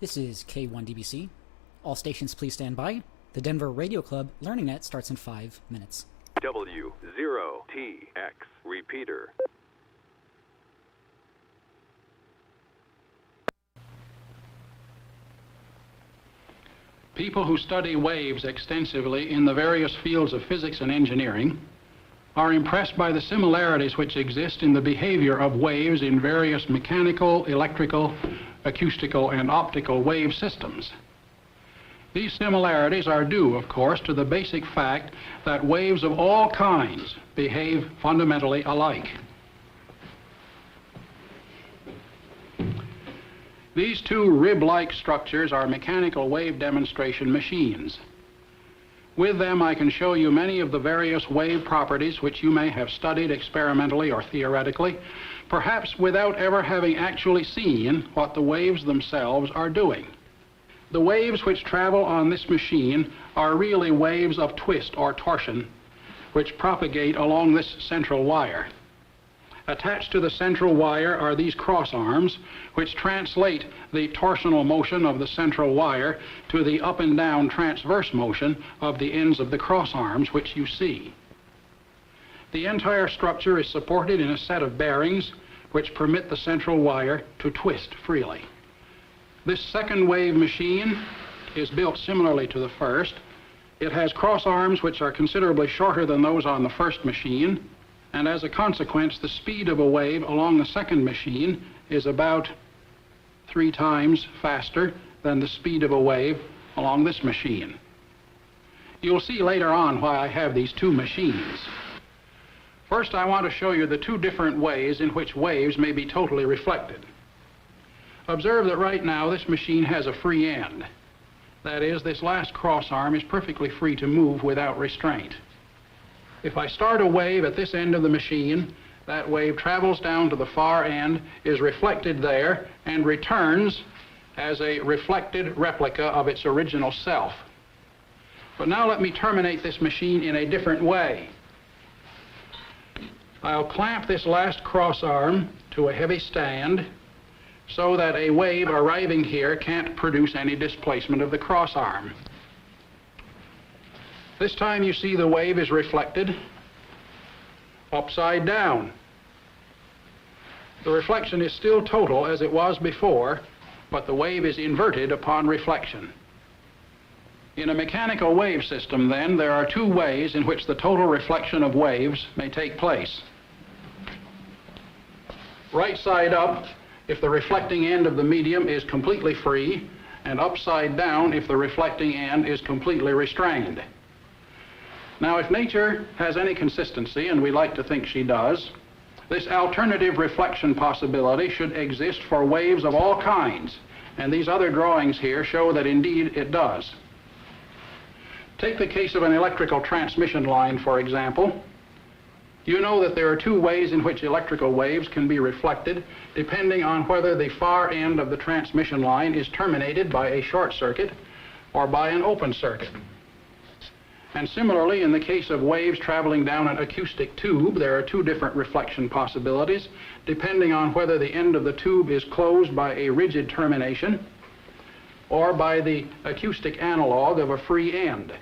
This is K1DBC. All stations please stand by. The Denver Radio Club Learning Net starts in 5 minutes. W0TX repeater. People who study waves extensively in the various fields of physics and engineering are impressed by the similarities which exist in the behavior of waves in various mechanical, electrical, acoustical, and optical wave systems. These similarities are due, of course, to the basic fact that waves of all kinds behave fundamentally alike. These two rib-like structures are mechanical wave demonstration machines. With them, I can show you many of the various wave properties which you may have studied experimentally or theoretically, perhaps without ever having actually seen what the waves themselves are doing. The waves which travel on this machine are really waves of twist or torsion, which propagate along this central wire. Attached to the central wire are these cross arms, which translate the torsional motion of the central wire to the up and down transverse motion of the ends of the cross arms, which you see. The entire structure is supported in a set of bearings which permit the central wire to twist freely. This second wave machine is built similarly to the first. It has cross arms which are considerably shorter than those on the first machine, and as a consequence, the speed of a wave along the second machine is about 3 times faster than the speed of a wave along this machine. You'll see later on why I have these two machines. First, I want to show you the two different ways in which waves may be totally reflected. Observe that right now this machine has a free end. That is, this last cross arm is perfectly free to move without restraint. If I start a wave at this end of the machine, that wave travels down to the far end, is reflected there, and returns as a reflected replica of its original self. But now let me terminate this machine in a different way. I'll clamp this last cross arm to a heavy stand so that a wave arriving here can't produce any displacement of the cross arm. This time you see the wave is reflected upside down. The reflection is still total as it was before, but the wave is inverted upon reflection. In a mechanical wave system, then, there are two ways in which the total reflection of waves may take place. Right side up, if the reflecting end of the medium is completely free, and upside down if the reflecting end is completely restrained. Now, if nature has any consistency, and we like to think she does, this alternative reflection possibility should exist for waves of all kinds, and these other drawings here show that indeed it does. Take the case of an electrical transmission line, for example. You know that there are two ways in which electrical waves can be reflected, depending on whether the far end of the transmission line is terminated by a short circuit or by an open circuit. And similarly, in the case of waves traveling down an acoustic tube, there are two different reflection possibilities, depending on whether the end of the tube is closed by a rigid termination or by the acoustic analog of a free end.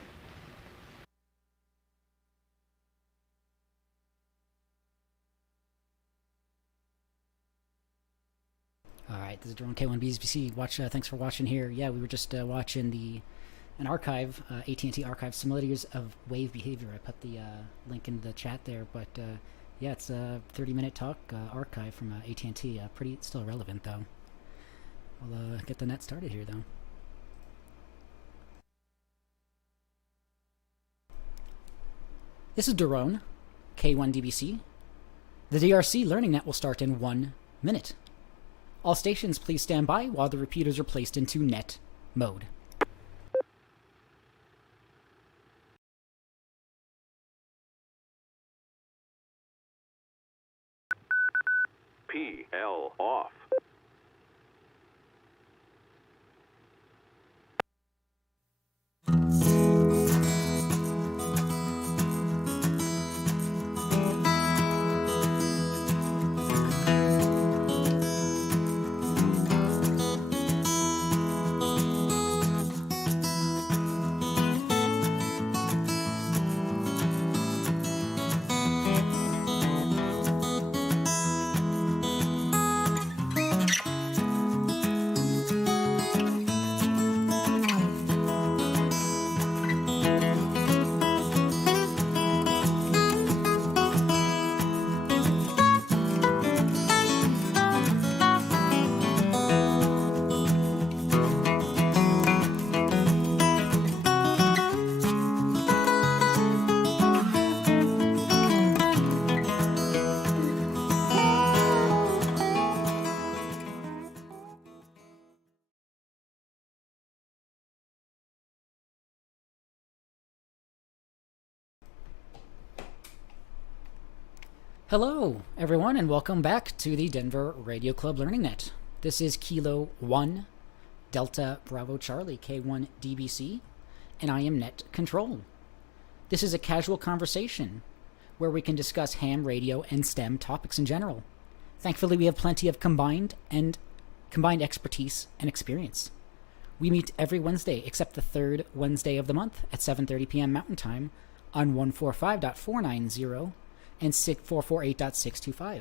All right, this is Drone K1BSBC. Thanks for watching here. Yeah, we were just watching an archive, AT&T archive, simulators of wave behavior. I put the link in the chat there, but yeah, it's a 30-minute talk archive from AT&T. Pretty still relevant though. We'll get the net started here though. This is Drone K1DBC. The DRC Learning Net will start in 1 minute. All stations please stand by while the repeaters are placed into net mode. PL off. Hello, everyone, and welcome back to the Denver Radio Club Learning Net. This is Kilo 1 Delta Bravo Charlie K1 DBC, and I am Net Control. This is a casual conversation where we can discuss ham, radio, and STEM topics in general. Thankfully, we have plenty of combined expertise and experience. We meet every Wednesday except the third Wednesday of the month at 7:30 p.m. Mountain Time on 145.490 and 448.625.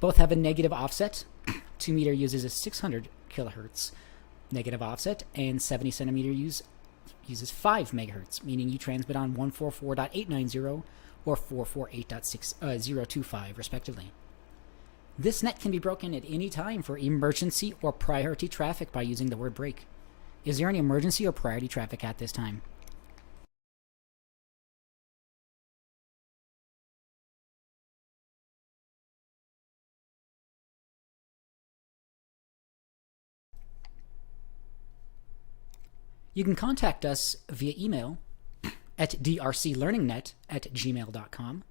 Both have a negative offset. 2 meter uses a 600 kilohertz negative offset, and 70 centimeter uses 5 megahertz, meaning you transmit on 144.890 or 448.6025, respectively. This net can be broken at any time for emergency or priority traffic by using the word break. Is there any emergency or priority traffic at this time? You can contact us via email at drclearningnet@gmail.com.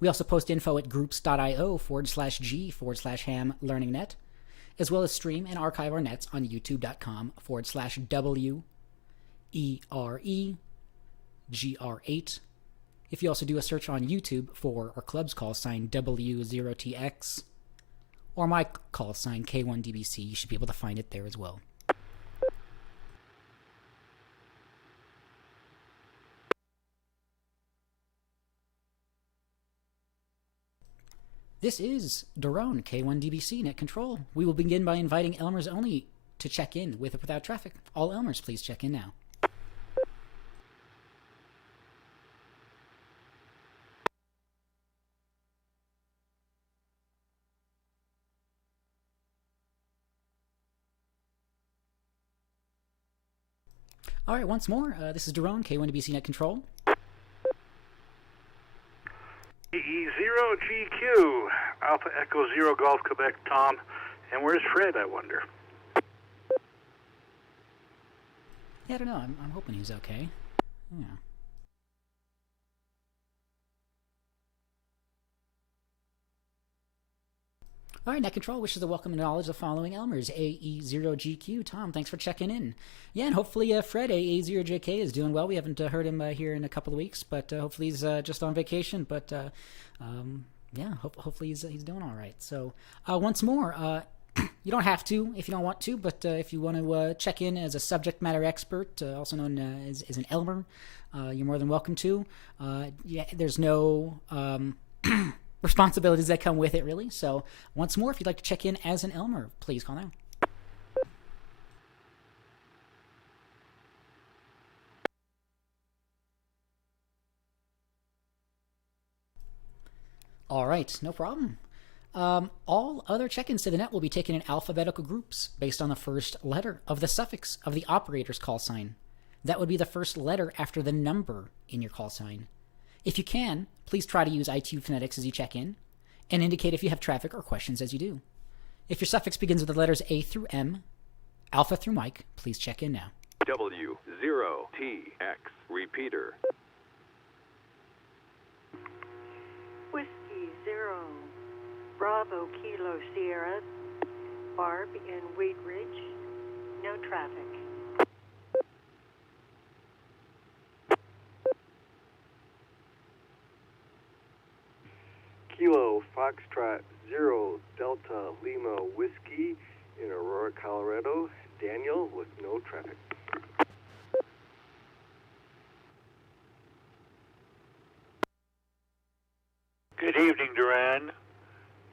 We also post info at groups.io/g/ham learningnet, as well as stream and archive our nets on youtube.com/WEREGR8. If you also do a search on YouTube for our club's call sign W0TX or my call sign K1DBC, you should be able to find it there as well. This is Daron, K1DBC Net Control. We will begin by inviting Elmers only to check in with or without traffic. All Elmers, please check in now. All right, once more, this is Daron, K1DBC Net Control. W0GQ, Alpha Echo Zero Golf Quebec, Tom. And where's Fred, I wonder? Yeah, I don't know. I'm hoping he's okay. Yeah. All right, Net Control wishes to welcome and acknowledge the following Elmers. AE0GQ. Tom, thanks for checking in. Yeah, and hopefully Fred, AA0JK, is doing well. We haven't heard him here in a couple of weeks, but hopefully he's just on vacation. But yeah, hopefully he's doing all right. So once more, you don't have to if you don't want to, but if you want to check in as a subject matter expert, also known as an Elmer, you're more than welcome to. Yeah, there's no responsibilities that come with it, really. So once more, if you'd like to check in as an Elmer, please call now. All right, no problem. All other check-ins to the net will be taken in alphabetical groups based on the first letter of the suffix of the operator's call sign. That would be the first letter after the number in your call sign. If you can, please try to use ITU phonetics as you check in, and indicate if you have traffic or questions as you do. If your suffix begins with the letters A through M, Alpha through Mike, please check in now. W0TX repeater. Whiskey 0, Bravo Kilo Sierra, Barb in Wheat Ridge, no traffic. Kilo Foxtrot 0 Delta Lima Whiskey in Aurora, Colorado. Daniel with no traffic. Good evening, Duran.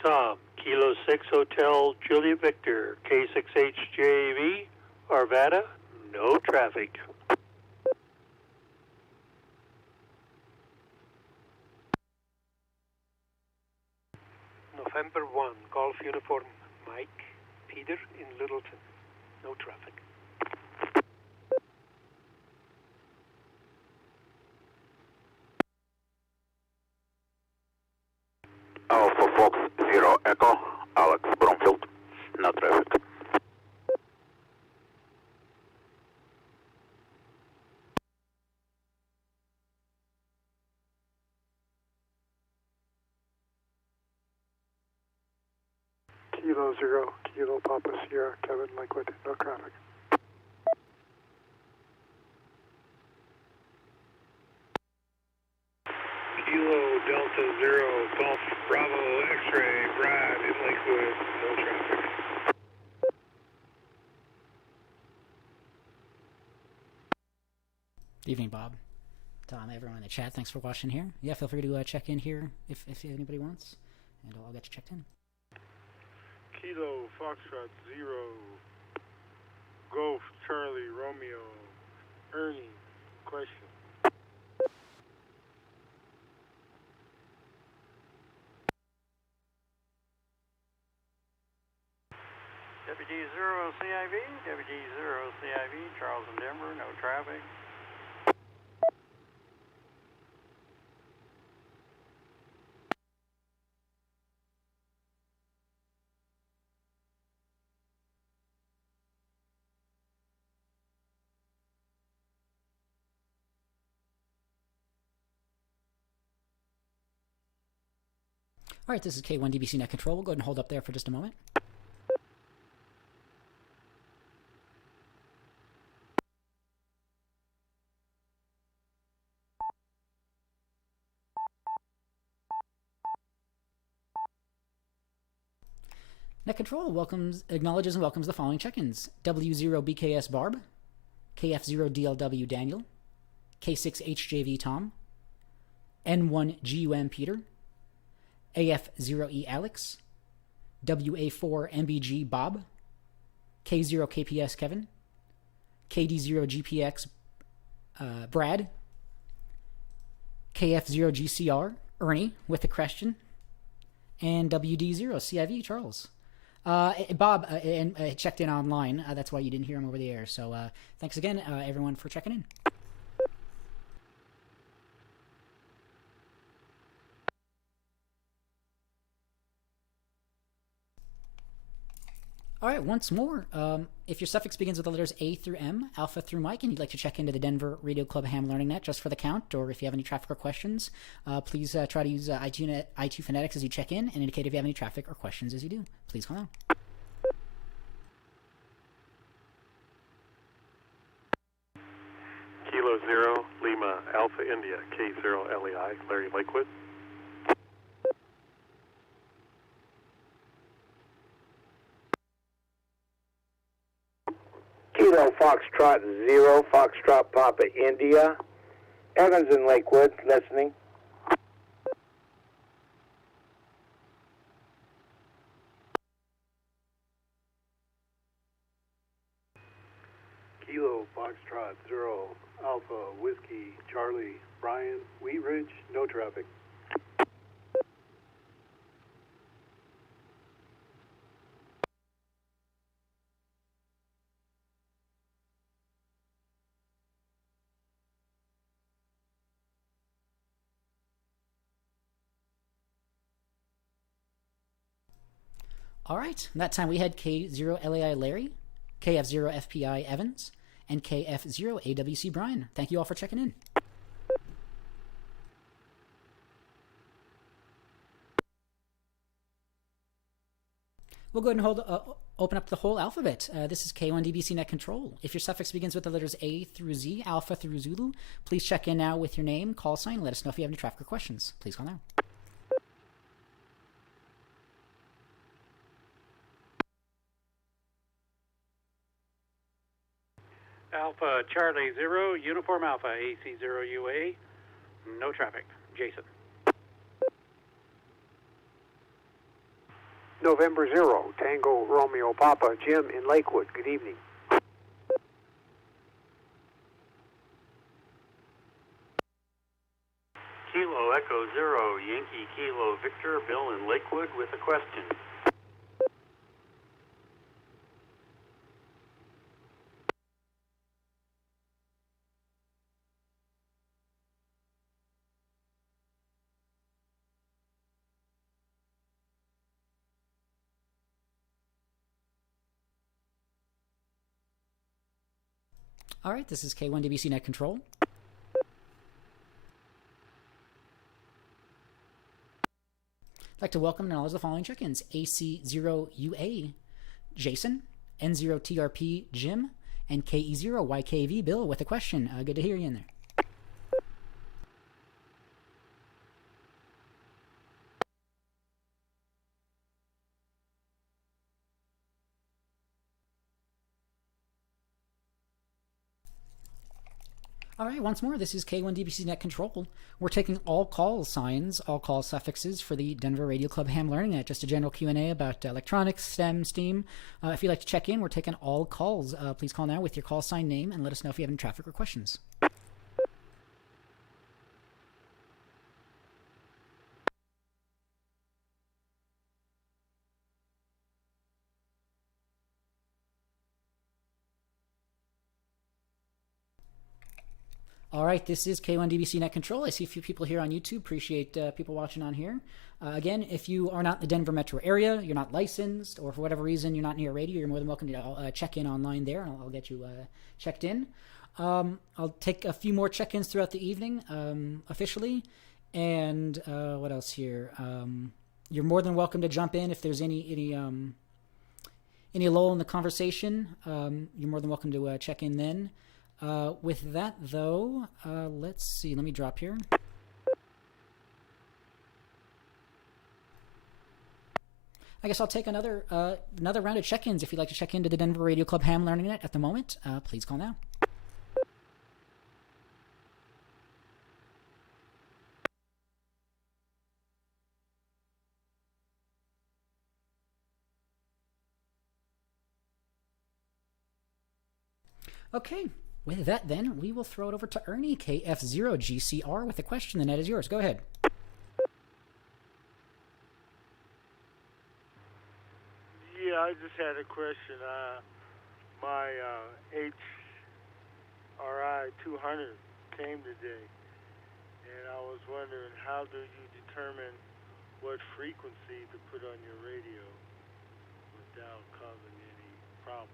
Tom, Kilo 6 Hotel Julia Victor, K6HJV, Arvada, no traffic. November 1, Golf Uniform Mike, Peter in Littleton. No traffic. Alpha Fox 0 Echo, Alex Bromfield, no traffic. Kilo 0, Kilo Papa Sierra, Kevin, Lakewood, no traffic. Kilo Delta 0, Golf Bravo X-ray, Brad in Lakewood, no traffic. Good evening, Bob. Tom, everyone in the chat, thanks for watching here. Yeah, feel free to check in here if anybody wants, and I'll get you checked in. Kilo Foxtrot 0, Golf Charlie Romeo, Ernie, question. WD0 CIV, WD0 CIV, Charles and Denver, no traffic. All right, this is K1 DBC Net Control. We'll go ahead and hold up there for just a moment. Net Control acknowledges and welcomes the following check-ins: W0BKS Barb, KF0DLW Daniel, K6HJV Tom, N1GUM Peter, AF0E Alex, WA4MBG Bob, K0KPS Kevin, KD0GPX Brad, KF0GCR Ernie with a question, and WD0CIV Charles. Bob checked in online. That's why you didn't hear him over the air. So thanks again, everyone, for checking in. All right, once more, if your suffix begins with the letters A through M, Alpha through Mike, and you'd like to check into the Denver Radio Club Ham Learning Net just for the count, or if you have any traffic or questions, please try to use I2 Phonetics as you check in and indicate if you have any traffic or questions as you do. Please call now. Kilo 0, Lima, Alpha India, K0 LEI, Larry Lakewood. Kilo Foxtrot 0, Foxtrot Papa India, Evans in Lakewood, listening. Kilo Foxtrot 0, Alpha Whiskey Charlie Brian, Wheat Ridge, no traffic. All right, that time we had K0 LAI Larry, KF0 FPI Evans, and KF0 AWC Brian. Thank you all for checking in. We'll go ahead and open up the whole alphabet. This is K1 DBC Net Control. If your suffix begins with the letters A through Z, Alpha through Zulu, please check in now with your name, call sign, and let us know if you have any traffic or questions. Please call now. Alpha Charlie 0, Uniform Alpha, AC0 UA, no traffic. Jason. November 0, Tango Romeo Papa, Jim in Lakewood. Good evening. Kilo Echo 0, Yankee Kilo Victor, Bill in Lakewood with a question. All right, this is K1 DBC Net Control. I'd like to welcome and acknowledge the following check-ins: AC0UA Jason, N0TRP Jim, and KE0YKV Bill with a question. Good to hear you in there. All right, once more, this is K1DBC Net Control. We're taking all call signs, all call suffixes for the Denver Radio Club Ham Learning Net. Just a general Q&A about electronics, s.t.e.m, s.t.e.m. If you'd like to check in, we're taking all calls. Please call now with your call sign name and let us know if you have any traffic or questions. All right, this is K1DBC Net Control. I see a few people here on YouTube. Appreciate people watching on here. Again, if you are not in the Denver metro area, you're not licensed, or for whatever reason you're not near radio, you're more than welcome to check in online there, and I'll get you checked in. I'll take a few more check-ins throughout the evening officially. And what else here? You're more than welcome to jump in if there's any lull in the conversation. You're more than welcome to check in then. With that, though, let's see. Let me drop here. I guess I'll take another round of check-ins. If you'd like to check into the Denver Radio Club Ham Learning Net at the moment, please call now. Okay. With that, then, we will throw it over to Ernie, KF0GCR, with a question. The net is yours. Go ahead. Yeah, I just had a question. My HRI 200 came today, and I was wondering, how do you determine what frequency to put on your radio without causing any problems?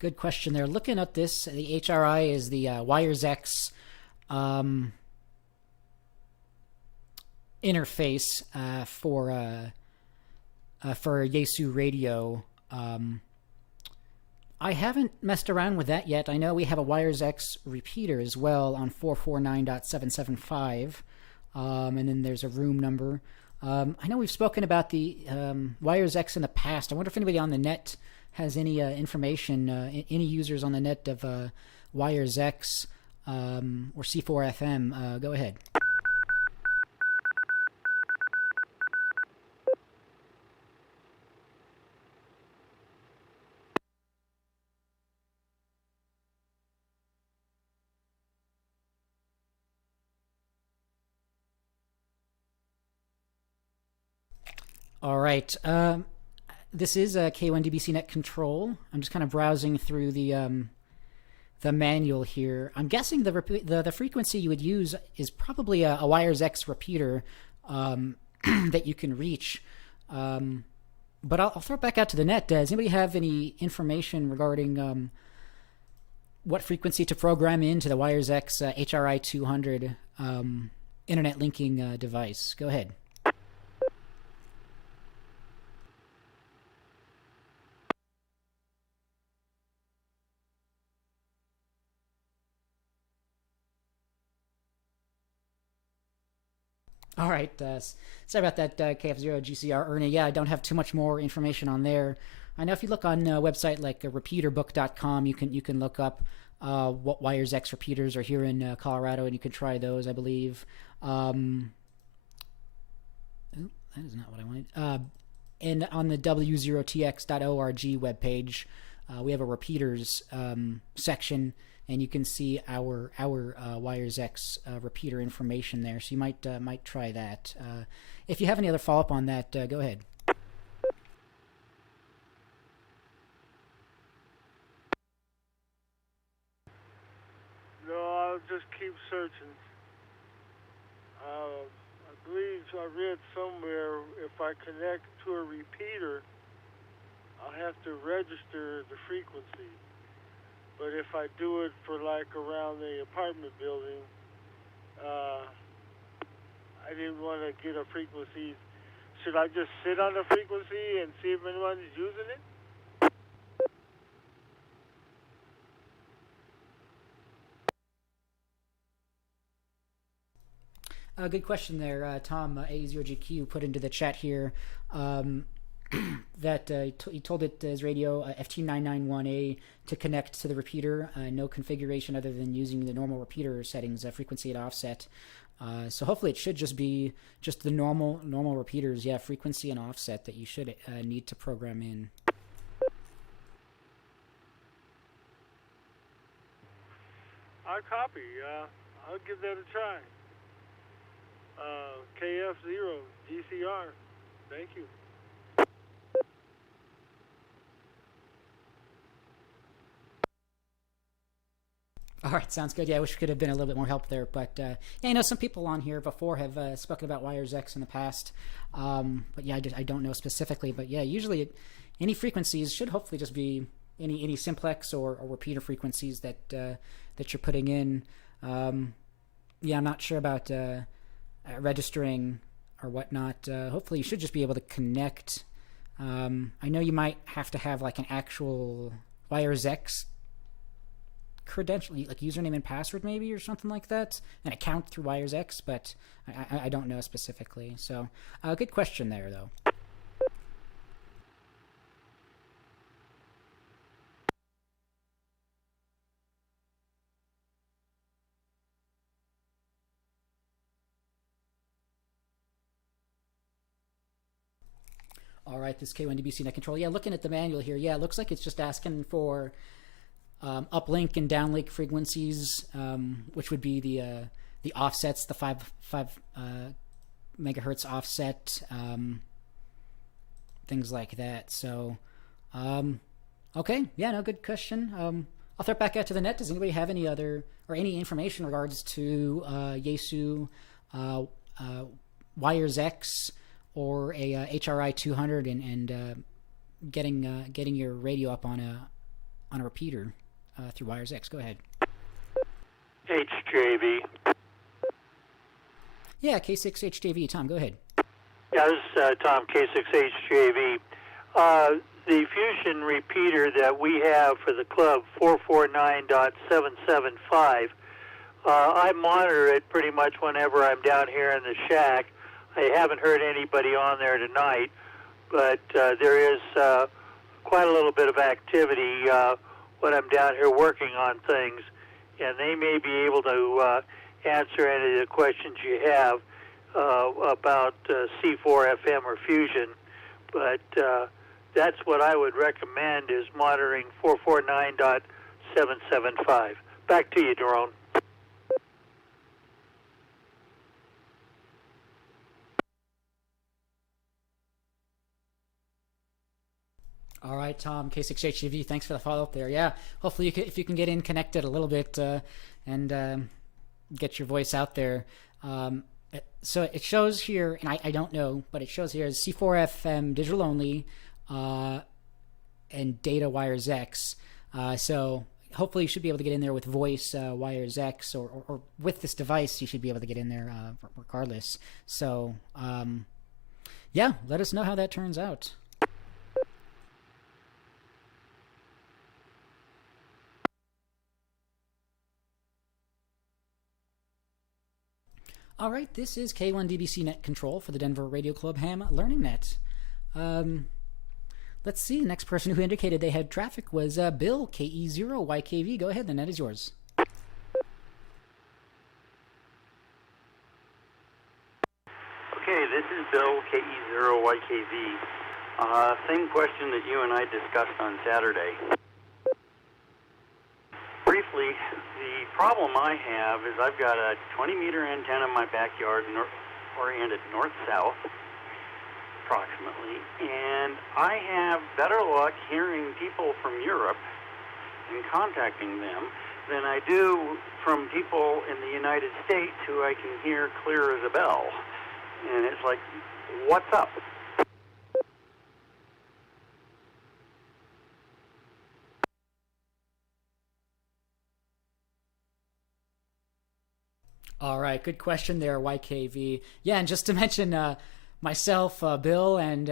Good question there. Looking at this, the HRI is the Wires X interface for Yaesu Radio. I haven't messed around with that yet. I know we have a Wires X repeater as well on 449.775, and then there's a room number. I know we've spoken about the Wires X in the past. I wonder if anybody on the net has any information, any users on the net of Wires X or C4FM. Go ahead. All right. This is K1DBC Net Control. I'm just kind of browsing through the manual here. I'm guessing the frequency you would use is probably a Wires X repeater that you can reach. But I'll throw it back out to the net. Does anybody have any information regarding what frequency to program into the Wires X HRI 200 internet linking device? Go ahead. All right. Sorry about that, KF0GCR Ernie. Yeah, I don't have too much more information on there. I know if you look on a website like repeaterbook.com, you can look up what Wires X repeaters are here in Colorado, and you can try those, I believe. That is not what I wanted. And on the W0TX.org webpage, we have a repeaters section, and you can see our Wires X repeater information there. So you might try that. If you have any other follow-up on that, go ahead. No, I'll just keep searching. I believe I read somewhere if I connect to a repeater, I'll have to register the frequency. But if I do it for like around the apartment building, I didn't want to get a frequency. Should I just sit on the frequency and see if anyone's using it? Good question there, Tom. A0GQ put into the chat here that he told it his radio FT991A to connect to the repeater. No configuration other than using the normal repeater settings, frequency and offset. So hopefully it should just be just the normal repeaters, yeah, frequency and offset that you should need to program in. I copy. I'll give that a try. KF0 GCR. Thank you. All right, sounds good. Yeah, I wish we could have been a little bit more help there. But yeah, I know some people on here before have spoken about wires X in the past. But yeah, I don't know specifically. But yeah, usually any frequencies should hopefully just be any simplex or repeater frequencies that you're putting in. Yeah, I'm not sure about registering or whatnot. Hopefully you should just be able to connect. I know you might have to have like an actual wires X credential, like username and password maybe, or something like that, an account through wires X, but I don't know specifically. So good question there though. All right, this K1DBC net control. Yeah, looking at the manual here, yeah, it looks like it's just asking for uplink and downlink frequencies, which would be the offsets, the 5 megahertz offset, things like that. So, okay, yeah, no, good question. I'll throw it back out to the net. Does anybody have any other or any information in regards to Yaesu, wires X, or a HRI 200 and getting your radio up on a repeater through wires X? Go ahead. HJV. Yeah, K6 HJV. Tom, go ahead. Yeah, this is Tom, K6 HJV. The fusion repeater that we have for the club, 449.775, I monitor it pretty much whenever I'm down here in the shack. I haven't heard anybody on there tonight, but there is quite a little bit of activity when I'm down here working on things, and they may be able to answer any of the questions you have about C4 FM or fusion. But that's what I would recommend, is monitoring 449.775. Back to you, Daron. All right, Tom, K6HGV, thanks for the follow-up there. Yeah, hopefully if you can get in connected a little bit and get your voice out there. So it shows here, and I don't know, but it shows here as C4 FM digital only and data wires X. So hopefully you should be able to get in there with voice wires X, or with this device you should be able to get in there regardless. So yeah, let us know how that turns out. All right, this is K1DBC Net Control for the Denver Radio Club Ham Learning Net. Let's see, the next person who indicated they had traffic was Bill, KE0YKV. Go ahead, the net is yours. Okay, this is Bill, KE0YKV. Same question that you and I discussed on Saturday. Briefly, the problem I have is I've got a 20-meter antenna in my backyard, oriented north-south, approximately, and I have better luck hearing people from Europe and contacting them than I do from people in the United States who I can hear clear as a bell. And it's like, what's up? All right, good question there, YKV. Yeah, and just to mention myself, Bill, and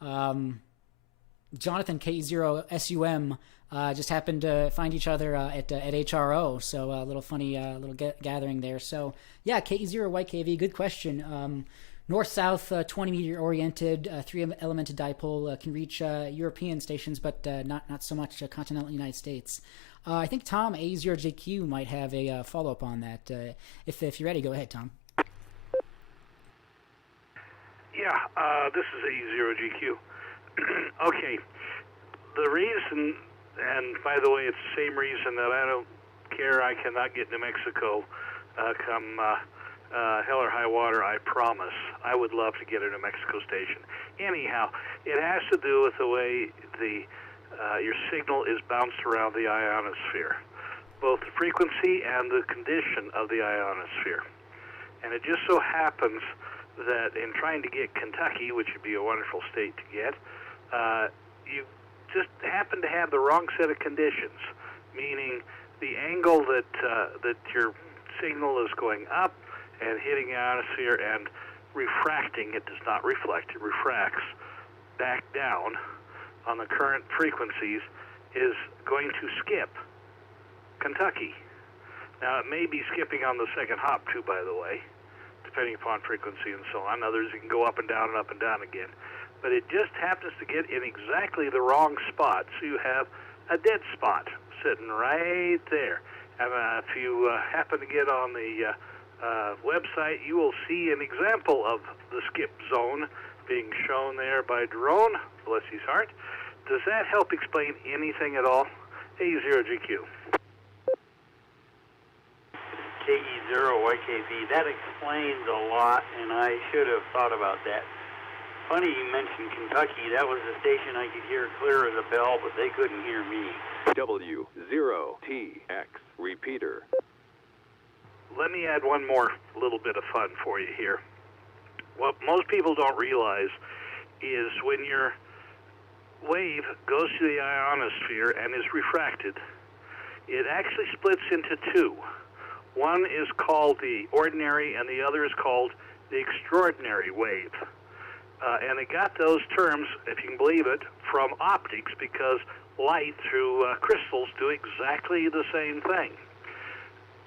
Jonathan K0SUM just happened to find each other at HRO, so a little funny little gathering there. So yeah, K0YKV, good question. North-south, 20-meter oriented, 3-elemented dipole, can reach European stations, but not so much continental United States. I think Tom A0JQ might have a follow-up on that. If you're ready, go ahead, Tom. Yeah, this is A0GQ. Okay, the reason, and by the way, it's the same reason that I don't care, I cannot get New Mexico come hell or high water, I promise. I would love to get a New Mexico station. Anyhow, it has to do with the way your signal is bounced around the ionosphere, both the frequency and the condition of the ionosphere. And it just so happens that in trying to get Kentucky, which would be a wonderful state to get, you just happen to have the wrong set of conditions, meaning the angle that your signal is going up and hitting the ionosphere and refracting, it does not reflect, it refracts back down on the current frequencies, is going to skip Kentucky. Now, it may be skipping on the second hop, too, by the way, depending upon frequency and so on. Others, you can go up and down again. But it just happens to get in exactly the wrong spot. So you have a dead spot sitting right there. And if you happen to get on the website, you will see an example of the skip zone being shown there by drone. Bless his heart. Does that help explain anything at all? A0GQ. KE0YKV, that explains a lot, and I should have thought about that. Funny you mentioned Kentucky. That was a station I could hear clear as a bell, but they couldn't hear me. W0TX repeater. Let me add one more little bit of fun for you here. What most people don't realize is when your wave goes to the ionosphere and is refracted, it actually splits into two. One is called the ordinary and the other is called the extraordinary wave. And it got those terms, if you can believe it, from optics, because light through crystals do exactly the same thing.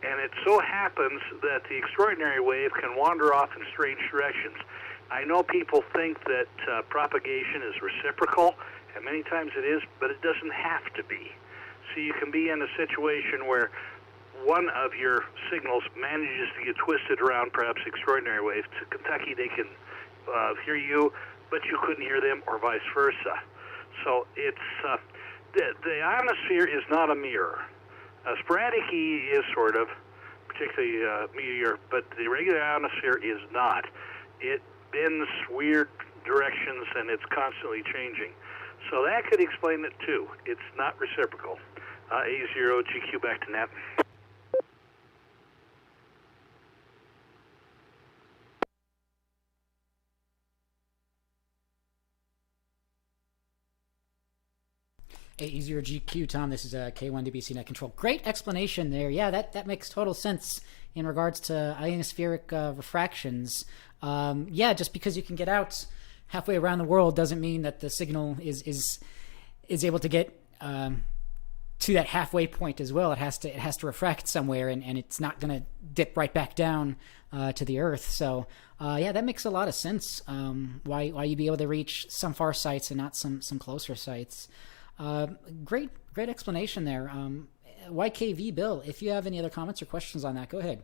And it so happens that the extraordinary wave can wander off in strange directions. I know people think that propagation is reciprocal, and many times it is, but it doesn't have to be. So you can be in a situation where one of your signals manages to get twisted around, perhaps extraordinary wave. To Kentucky, they can hear you, but you couldn't hear them, or vice versa. So it's the ionosphere is not a mirror. Sporadic E is sort of, particularly meteor, but the regular ionosphere is not. It bends weird directions, and it's constantly changing. So that could explain it too. It's not reciprocal. A0GQ back to net. A0GQ, Tom, this is K1DBC Net Control. Great explanation there. Yeah, that makes total sense in regards to ionospheric refractions. Yeah, just because you can get out halfway around the world doesn't mean that the signal is able to get to that halfway point as well. It has to refract somewhere, and it's not going to dip right back down to the Earth. So yeah, that makes a lot of sense. Why you'd be able to reach some far sites and not some closer sites. Great explanation there. YKV Bill, if you have any other comments or questions on that, go ahead.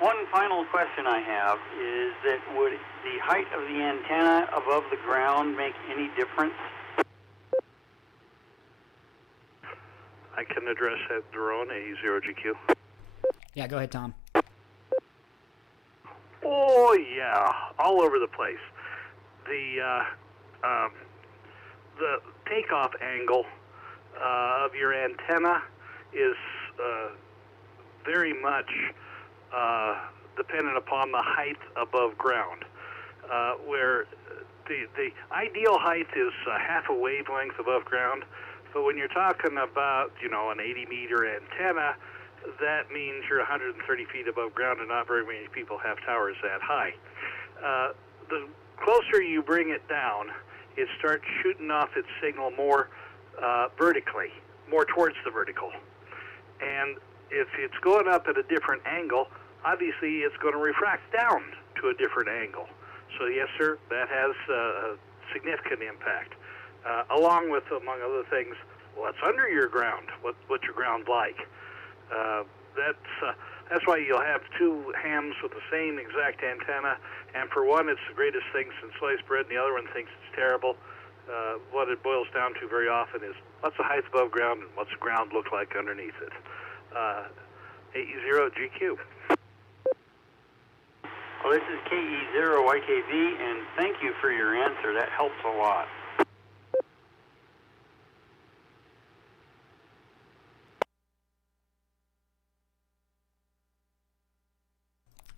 One final question I have is that would the height of the antenna above the ground make any difference? I can address that drone, A0GQ. Yeah, go ahead, Tom. Oh, yeah, all over the place. The takeoff angle of your antenna is very much dependent upon the height above ground, where the ideal height is half a wavelength above ground. But when you're talking about, an 80-meter antenna, that means you're 130 feet above ground, and not very many people have towers that high. The closer you bring it down, it starts shooting off its signal more vertically, more towards the vertical. And if it's going up at a different angle, obviously it's going to refract down to a different angle. So yes, sir, that has a significant impact. Along with, among other things, what's under your ground, what's your ground like. That's why you'll have two hams with the same exact antenna, and for one it's the greatest thing since sliced bread, and the other one thinks it's terrible. What it boils down to very often is what's the height above ground and what's the ground look like underneath it. AE0GQ. Well, this is KE0YKV, and thank you for your answer. That helps a lot.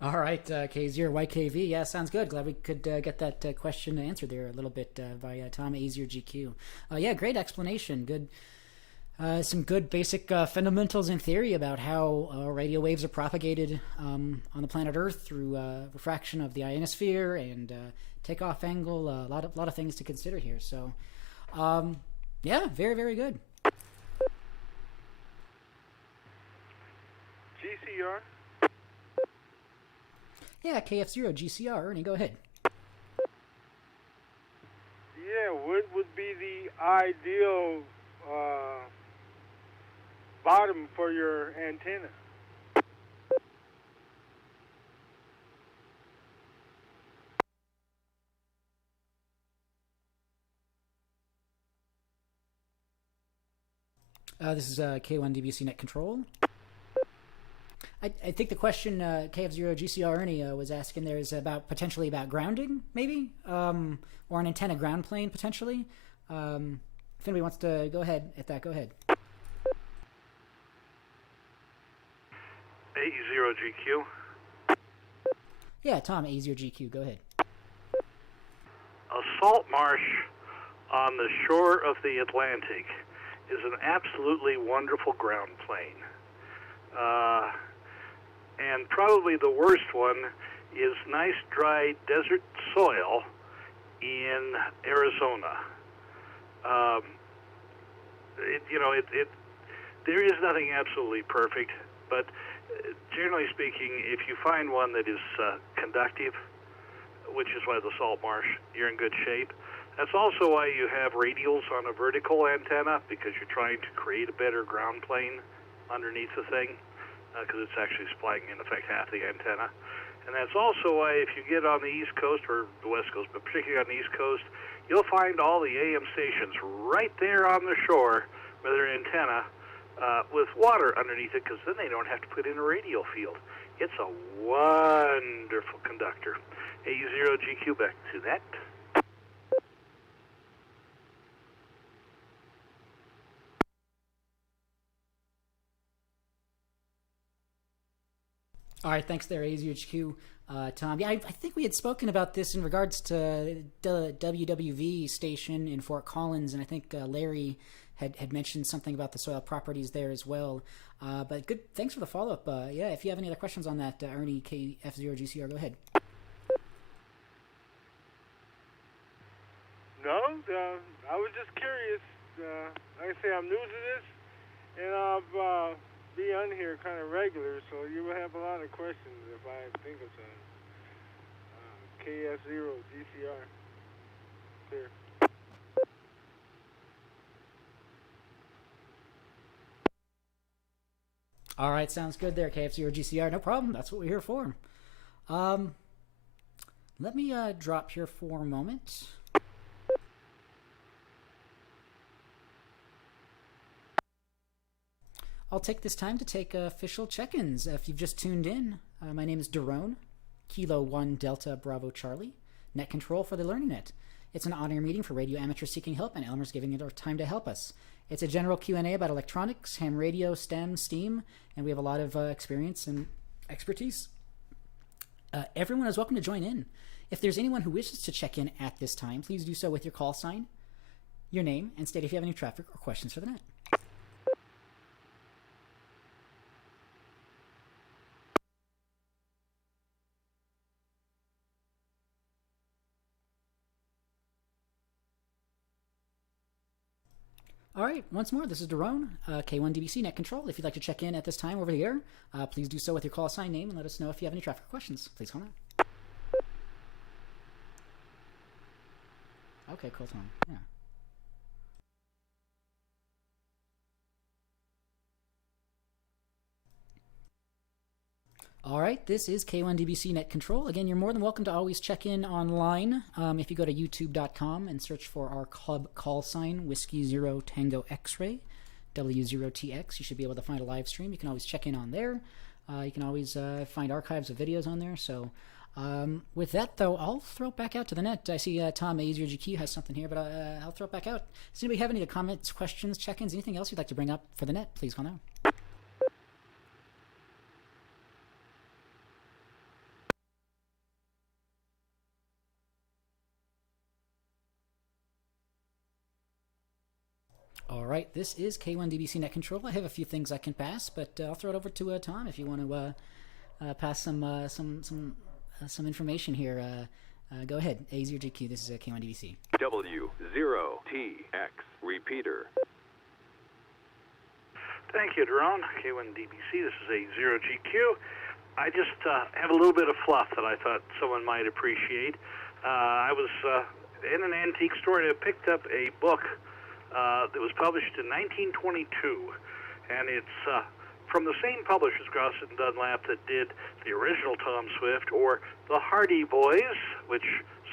All right, K0YKV. Yeah, sounds good. Glad we could get that question answered there a little bit by Tom A0GQ. Yeah, great explanation. Good. Some good basic fundamentals in theory about how radio waves are propagated on the planet Earth through refraction of the ionosphere and takeoff angle. A lot of things to consider here. So, yeah, very, very good. GCR? Yeah, KF0GCR. Ernie, go ahead. Yeah, what would be the ideal bottom for your antenna? This is K1DBC Net Control. I think the question KF0GCR Ernie was asking there is potentially about grounding, maybe, or an antenna ground plane potentially. If anybody wants to go ahead at that, go ahead. AE0GQ. Yeah, Tom A0GQ, go ahead. A salt marsh on the shore of the Atlantic is an absolutely wonderful ground plane. And probably the worst one is nice dry desert soil in Arizona. There is nothing absolutely perfect, but generally speaking, if you find one that is conductive, which is why the salt marsh, you're in good shape. That's also why you have radials on a vertical antenna, because you're trying to create a better ground plane underneath the thing, because it's actually supplying, in effect, half the antenna. And that's also why if you get on the East Coast, or the West Coast, but particularly on the East Coast, you'll find all the AM stations right there on the shore with their antenna with water underneath it, because then they don't have to put in a radial field. It's a wonderful conductor. AE0GQ, back to that. All right, thanks there, AZHQ. Tom. Yeah, I think we had spoken about this in regards to the WWV station in Fort Collins, and I think Larry had mentioned something about the soil properties there as well. But good, thanks for the follow-up. Yeah, if you have any other questions on that, Ernie KF0GCR, go ahead. No, I was just curious. Like I say, I'm new to this, and I'll be on here kind of regular, so you will have a lot of questions if I think of some. KF0GCR. Clear. All right, sounds good there, KF0GCR. No problem. That's what we're here for. Let me drop here for a moment. I'll take this time to take official check-ins. If you've just tuned in, my name is Daron, Kilo 1 Delta Bravo Charlie, Net Control for the Learning Net. It's an on-air meeting for radio amateurs seeking help, and Elmers giving it our time to help us. It's a general Q&A about electronics, ham radio, s.t.e.m, s.t.e.m, and we have a lot of experience and expertise. Everyone is welcome to join in. If there's anyone who wishes to check in at this time, please do so with your call sign, your name, and state if you have any traffic or questions for the net. All right, once more, this is Daron, K1DBC Net Control. If you'd like to check in at this time over the air, please do so with your call sign name and let us know if you have any traffic questions. Please call now. Okay, cool, Tom. Yeah. All right, this is K1DBC Net Control. Again, you're more than welcome to always check in online. If you go to youtube.com and search for our club call sign, Whiskey Zero Tango X-Ray, W0TX, you should be able to find a live stream. You can always check in on there. You can always find archives of videos on there. So with that, though, I'll throw it back out to the net. I see Tom A0GQ has something here, but I'll throw it back out. Does anybody have any comments, questions, check-ins, anything else you'd like to bring up for the net? Please call now. All right, this is K1DBC Net Control. I have a few things I can pass, but I'll throw it over to Tom if you want to pass some information here. Go ahead, A0GQ. This is K1DBC. W0TX repeater. Thank you, Daron. K1DBC. This is A0GQ. I just have a little bit of fluff that I thought someone might appreciate. I was in an antique store and I picked up a book that was published in 1922, and it's from the same publishers, Grosset and Dunlap, that did the original Tom Swift, or the Hardy Boys, which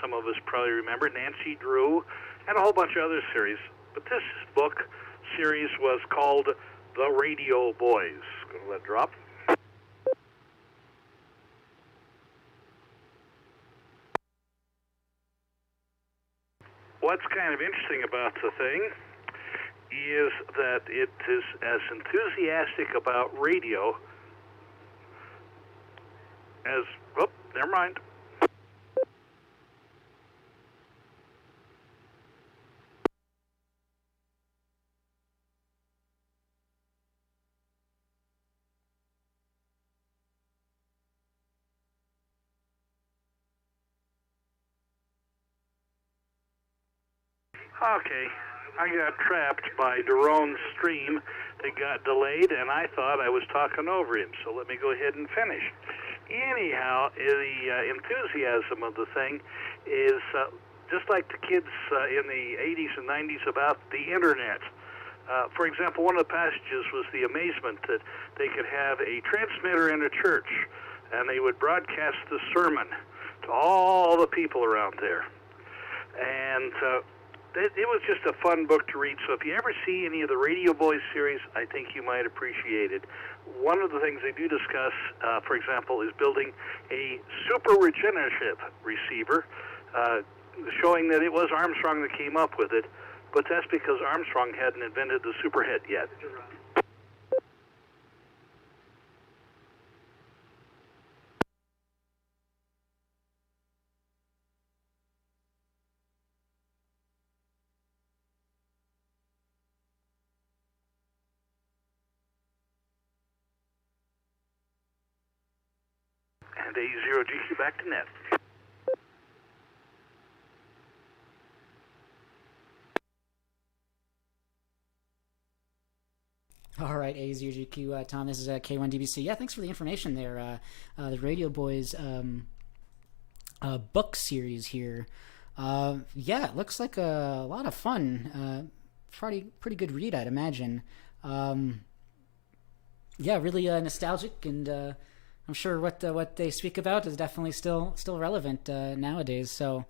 some of us probably remember, Nancy Drew, and a whole bunch of other series. But this book series was called The Radio Boys. Going to let drop. What's kind of interesting about the thing is that it is as enthusiastic about radio as, oh, never mind. Okay, I got trapped by Daron's stream. It got delayed, and I thought I was talking over him, so let me go ahead and finish. Anyhow, the enthusiasm of the thing is just like the kids in the 80s and 90s about the Internet. For example, one of the passages was the amazement that they could have a transmitter in a church, and they would broadcast the sermon to all the people around there. And it was just a fun book to read, so if you ever see any of the Radio Boys series, I think you might appreciate it. One of the things they do discuss, for example, is building a super regenerative receiver, showing that it was Armstrong that came up with it, but that's because Armstrong hadn't invented the superhead yet. And A0GQ back to net. All right, A0GQ, Tom, this is K1DBC. Yeah, thanks for the information there. The Radio Boys book series here. Yeah, it looks like a lot of fun. Pretty good read, I'd imagine. Yeah, really nostalgic, and I'm sure what they speak about is definitely still relevant nowadays. So,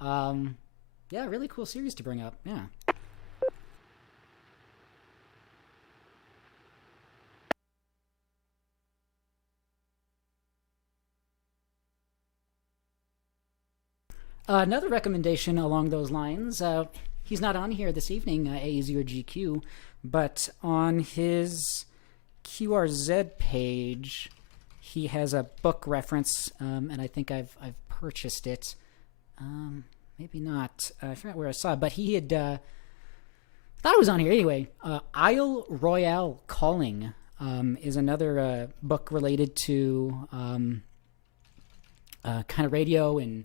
yeah, really cool series to bring up. Yeah. Another recommendation along those lines, he's not on here this evening, A0GQ, but on his QRZ page, he has a book reference, and I think I've purchased it. Maybe not. I forgot where I saw it, but he had thought it was on here anyway. Isle Royale Calling is another book related to kind of radio and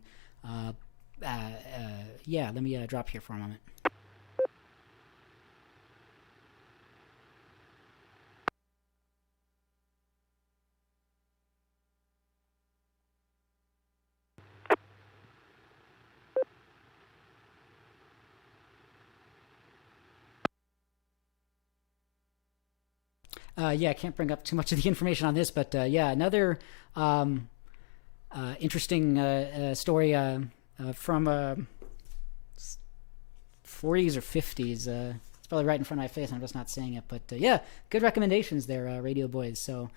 yeah, let me drop here for a moment. Yeah, I can't bring up too much of the information on this, but yeah, another interesting story from 40s or 50s. It's probably right in front of my face, and I'm just not saying it. But yeah, good recommendations there, Radio Boys. So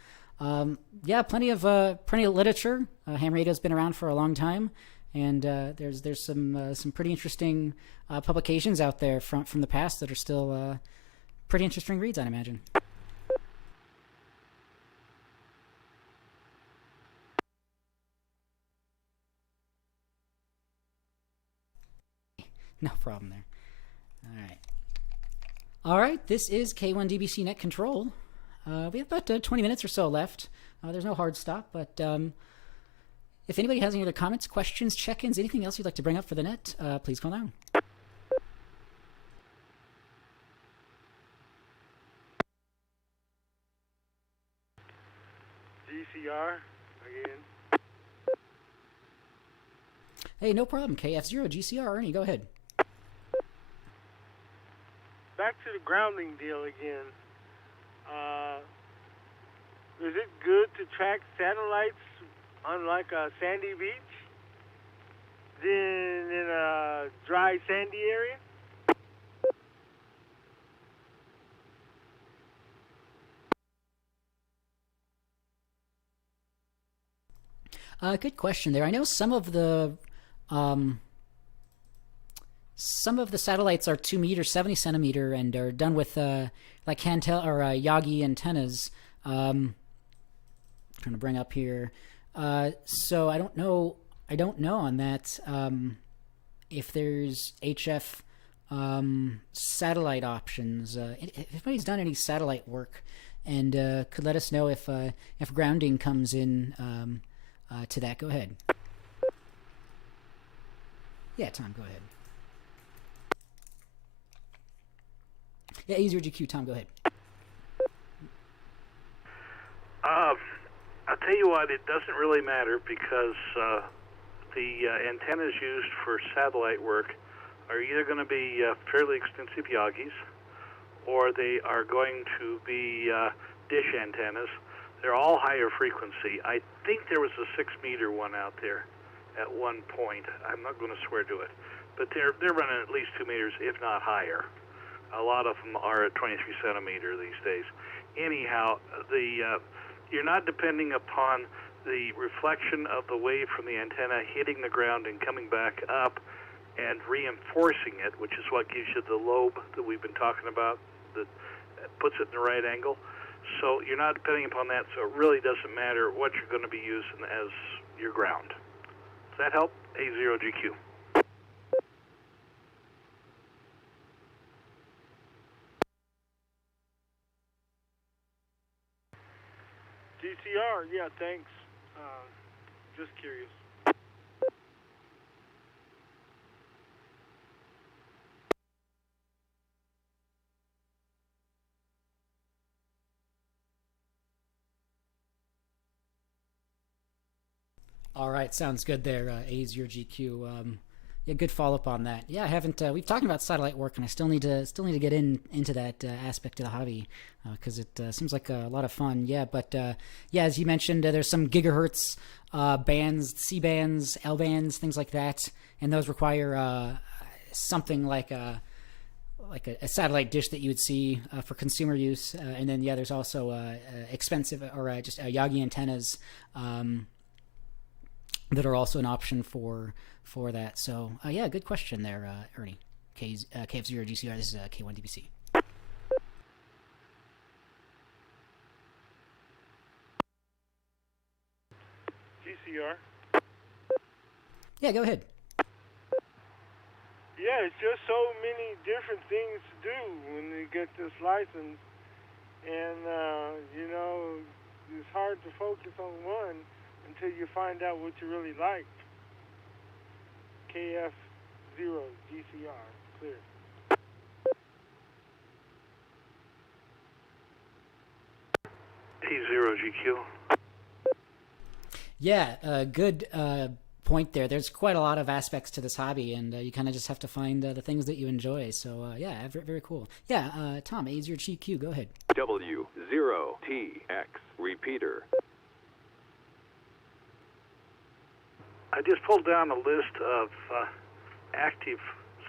yeah, plenty of literature. Ham radio's been around for a long time, and there's some pretty interesting publications out there from the past that are still pretty interesting reads, I'd imagine. No problem there. All right, this is K1DBC Net Control. We have about 20 minutes or so left. There's no hard stop, but if anybody has any other comments, questions, check-ins, anything else you'd like to bring up for the net, please call now. GCR again. Hey, no problem. KF0 GCR. Ernie, go ahead. Back to the grounding deal again. Is it good to track satellites on like a sandy beach than in a dry sandy area? Good question there. I know some of the satellites are 2 meters, 70 centimeter, and are done with like Cantel or Yagi antennas. Trying to bring up here. So I don't know on that if there's HF satellite options. If anybody's done any satellite work, and could let us know if grounding comes in to that. Go ahead. Yeah, Tom, go ahead. Yeah, easier GQ. Tom, go ahead. I'll tell you what, it doesn't really matter because the antennas used for satellite work are either going to be fairly extensive Yagis, or they are going to be dish antennas. They're all higher frequency. I think there was a 6-meter one out there at one point. I'm not going to swear to it, but they're running at least 2 meters, if not higher. A lot of them are at 23 centimeter these days. Anyhow, you're not depending upon the reflection of the wave from the antenna hitting the ground and coming back up and reinforcing it, which is what gives you the lobe that we've been talking about, that puts it in the right angle. So you're not depending upon that, so it really doesn't matter what you're going to be using as your ground. Does that help? A0GQ. GCR, yeah, thanks. Just curious. All right, sounds good there, A0GQ. Yeah, good follow-up on that. Yeah, I haven't. We've talked about satellite work, and I still need to get into that aspect of the hobby because it seems like a lot of fun. Yeah, but yeah, as you mentioned, there's some gigahertz bands, C bands, L bands, things like that, and those require something like a satellite dish that you would see for consumer use. And then yeah, there's also expensive or just Yagi antennas that are also an option for that. So yeah, good question there, Ernie. KF0 GCR. This is K1DBC. GCR. Yeah, go ahead. Yeah, it's just so many different things to do when you get this license, and you know, it's hard to focus on one until you find out what you really like. KF0 GCR, clear. T0GQ. Yeah, good point there. There's quite a lot of aspects to this hobby, and you kind of just have to find the things that you enjoy. So yeah, very, very cool. Yeah, Tom, A0GQ, go ahead. W0TX repeater. I just pulled down a list of active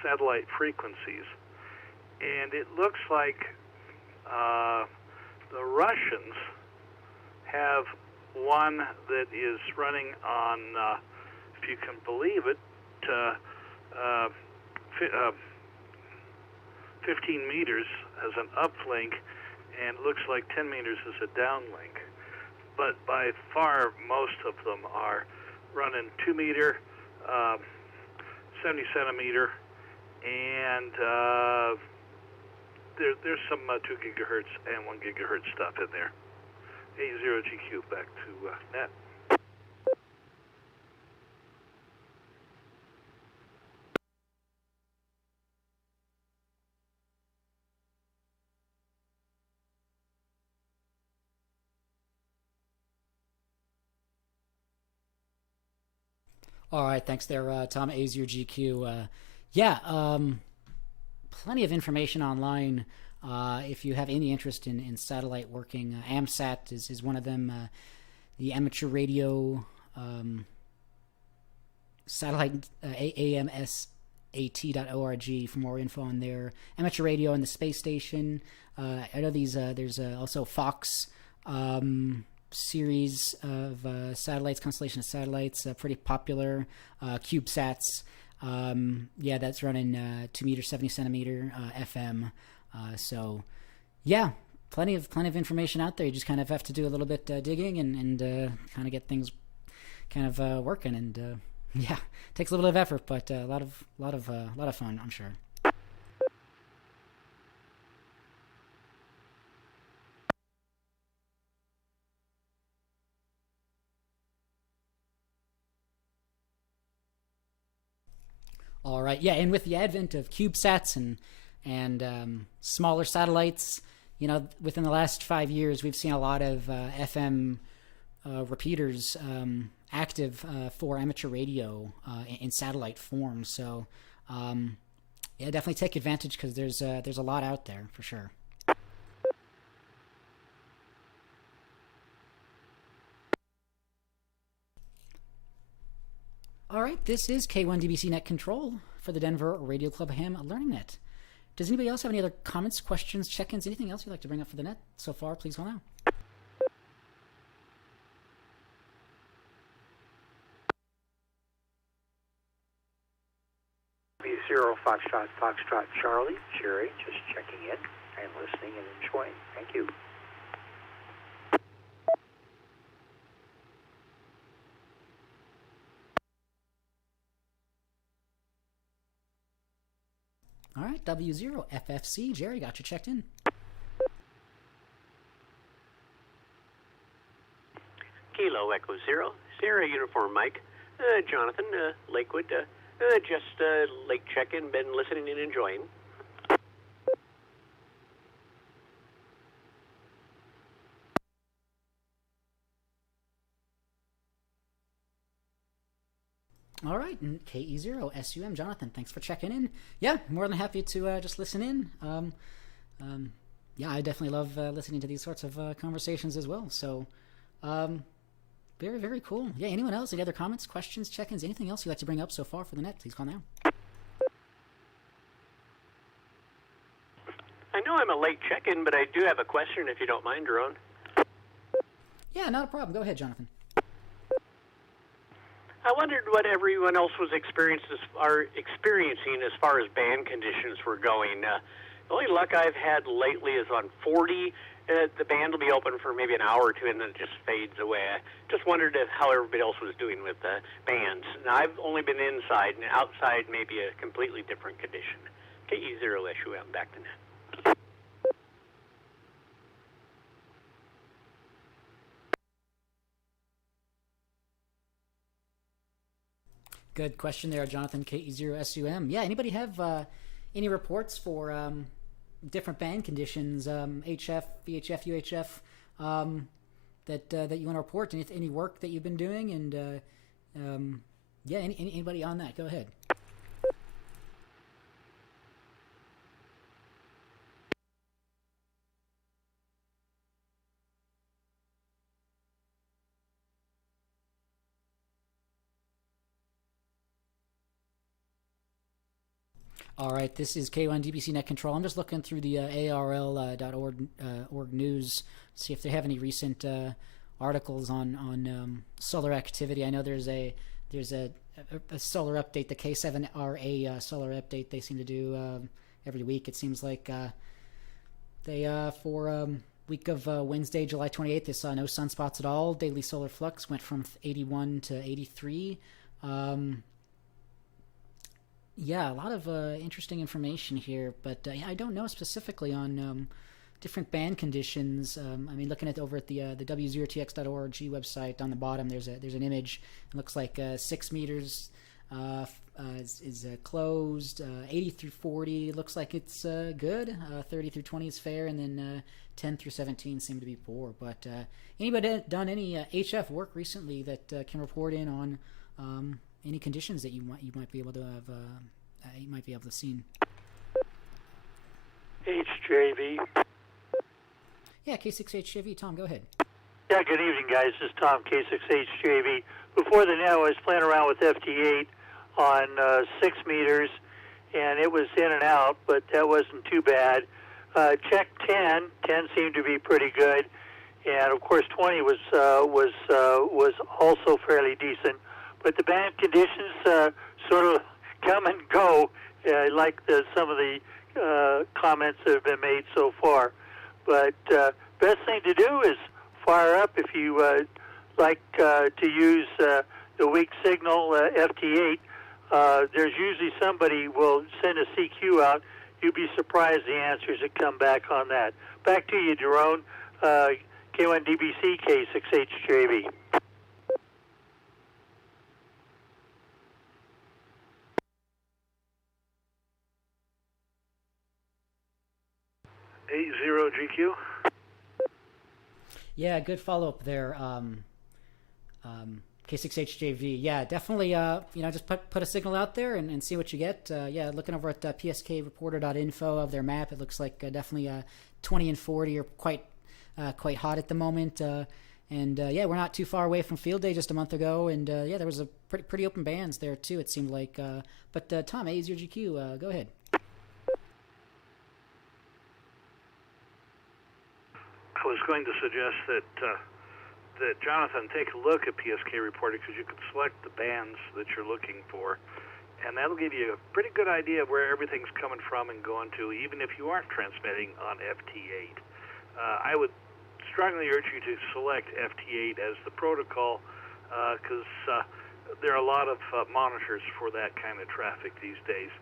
satellite frequencies, and it looks like the Russians have one that is running on, if you can believe it, 15 meters as an uplink, and it looks like 10 meters as a downlink. But by far, most of them are running 2 meter, 70 centimeter, and there's some 2 gigahertz and 1 gigahertz stuff in there. A0GQ, back to net. All right, thanks there, Tom, A0GQ. Yeah, plenty of information online. If you have any interest in satellite working, AMSAT is one of them. The amateur radio satellite, amsat.org for more info on there. Amateur radio and the space station. I know there's also Fox series of satellites, constellation of satellites, pretty popular. CubeSats. Yeah, that's running 2 meter, 70 centimeter FM. So, yeah, plenty of information out there. You just kind of have to do a little bit digging and kind of get things kind of working. And yeah, it takes a little bit of effort, but a lot of fun, I'm sure. All right, yeah, and with the advent of CubeSats and smaller satellites, you know, within the last 5 years, we've seen a lot of FM repeaters active for amateur radio in satellite form. So, yeah, definitely take advantage because there's a lot out there for sure. All right, this is K1DBC Net Control for the Denver Radio Club Ham Learning Net. Does anybody else have any other comments, questions, check-ins, anything else you'd like to bring up for the net so far? Please call now. W0 Foxtrot Charlie, Jerry, just checking in and listening and enjoying. Thank you. All right, W0 FFC, Jerry, got you checked in. Kilo Echo Zero, Sierra Uniform Mike, Jonathan, Lakewood, just late check-in, been listening and enjoying. All right, and KE0 SUM, Jonathan, thanks for checking in. Yeah, more than happy to just listen in. Yeah, I definitely love listening to these sorts of conversations as well. So, very, very cool. Yeah, anyone else? Any other comments, questions, check-ins, anything else you'd like to bring up so far for the net? Please call now. I know I'm a late check-in, but I do have a question if you don't mind, Ron. Yeah, not a problem. Go ahead, Jonathan. I wondered what everyone else was experiencing as far as band conditions were going. The only luck I've had lately is on 40. The band will be open for maybe an hour or two, and then it just fades away. I just wondered how everybody else was doing with the bands. Now, I've only been inside, and outside may be a completely different condition. KE0SUM, back to net. Good question there, Jonathan, KE0SUM. Yeah, anybody have any reports for different band conditions, HF, VHF, UHF, that you want to report? Any work that you've been doing, and Yeah, anybody on that? Go ahead. All right, this is K1DBC Net Control. I'm just looking through the ARL.org org news, see if they have any recent articles on solar activity. I know there's a solar update, the K7RA solar update they seem to do every week. It seems like they for week of Wednesday, July 28th, they saw no sunspots at all. Daily solar flux went from 81 to 83. Yeah, a lot of interesting information here, but I don't know specifically on different band conditions. I mean, looking at over at the W0TX website, on the bottom there's an image. It looks like 6 meters is closed. 80 through 40 looks like it's good. 30 through 20 is fair, and then 10 through 17 seem to be poor. But anybody done any HF work recently that can report in on any conditions that you might be able to have you might be able to see? HJV. Yeah, K6HJV. Tom, go ahead. Yeah, good evening, guys. This is Tom, K6HJV. Before the net, I was playing around with FT8 on 6 meters, and it was in and out, but that wasn't too bad. Check 10. 10 seemed to be pretty good, and of course 20 was also fairly decent. But the band conditions sort of come and go, like some of the comments that have been made so far. But best thing to do is fire up if you like to use the weak signal FT8. There's usually somebody will send a CQ out. You'd be surprised the answers that come back on that. Back to you, Jerome. K1DBC, K6HJV. A0GQ. Yeah, good follow-up there. K6HJV. Yeah, definitely, just put a signal out there and see what you get. Yeah, looking over at pskreporter.info of their map, it looks like definitely 20 and 40 are quite hot at the moment. Yeah, we're not too far away from field day just a month ago, and yeah, there was a pretty open bands there too, it seemed like. But Tom, A0GQ, go ahead. I was going to suggest that Jonathan take a look at PSK Reporting, because you can select the bands that you're looking for, and that'll give you a pretty good idea of where everything's coming from and going to, even if you aren't transmitting on FT8. I would strongly urge you to select FT8 as the protocol, because there are a lot of monitors for that kind of traffic these days.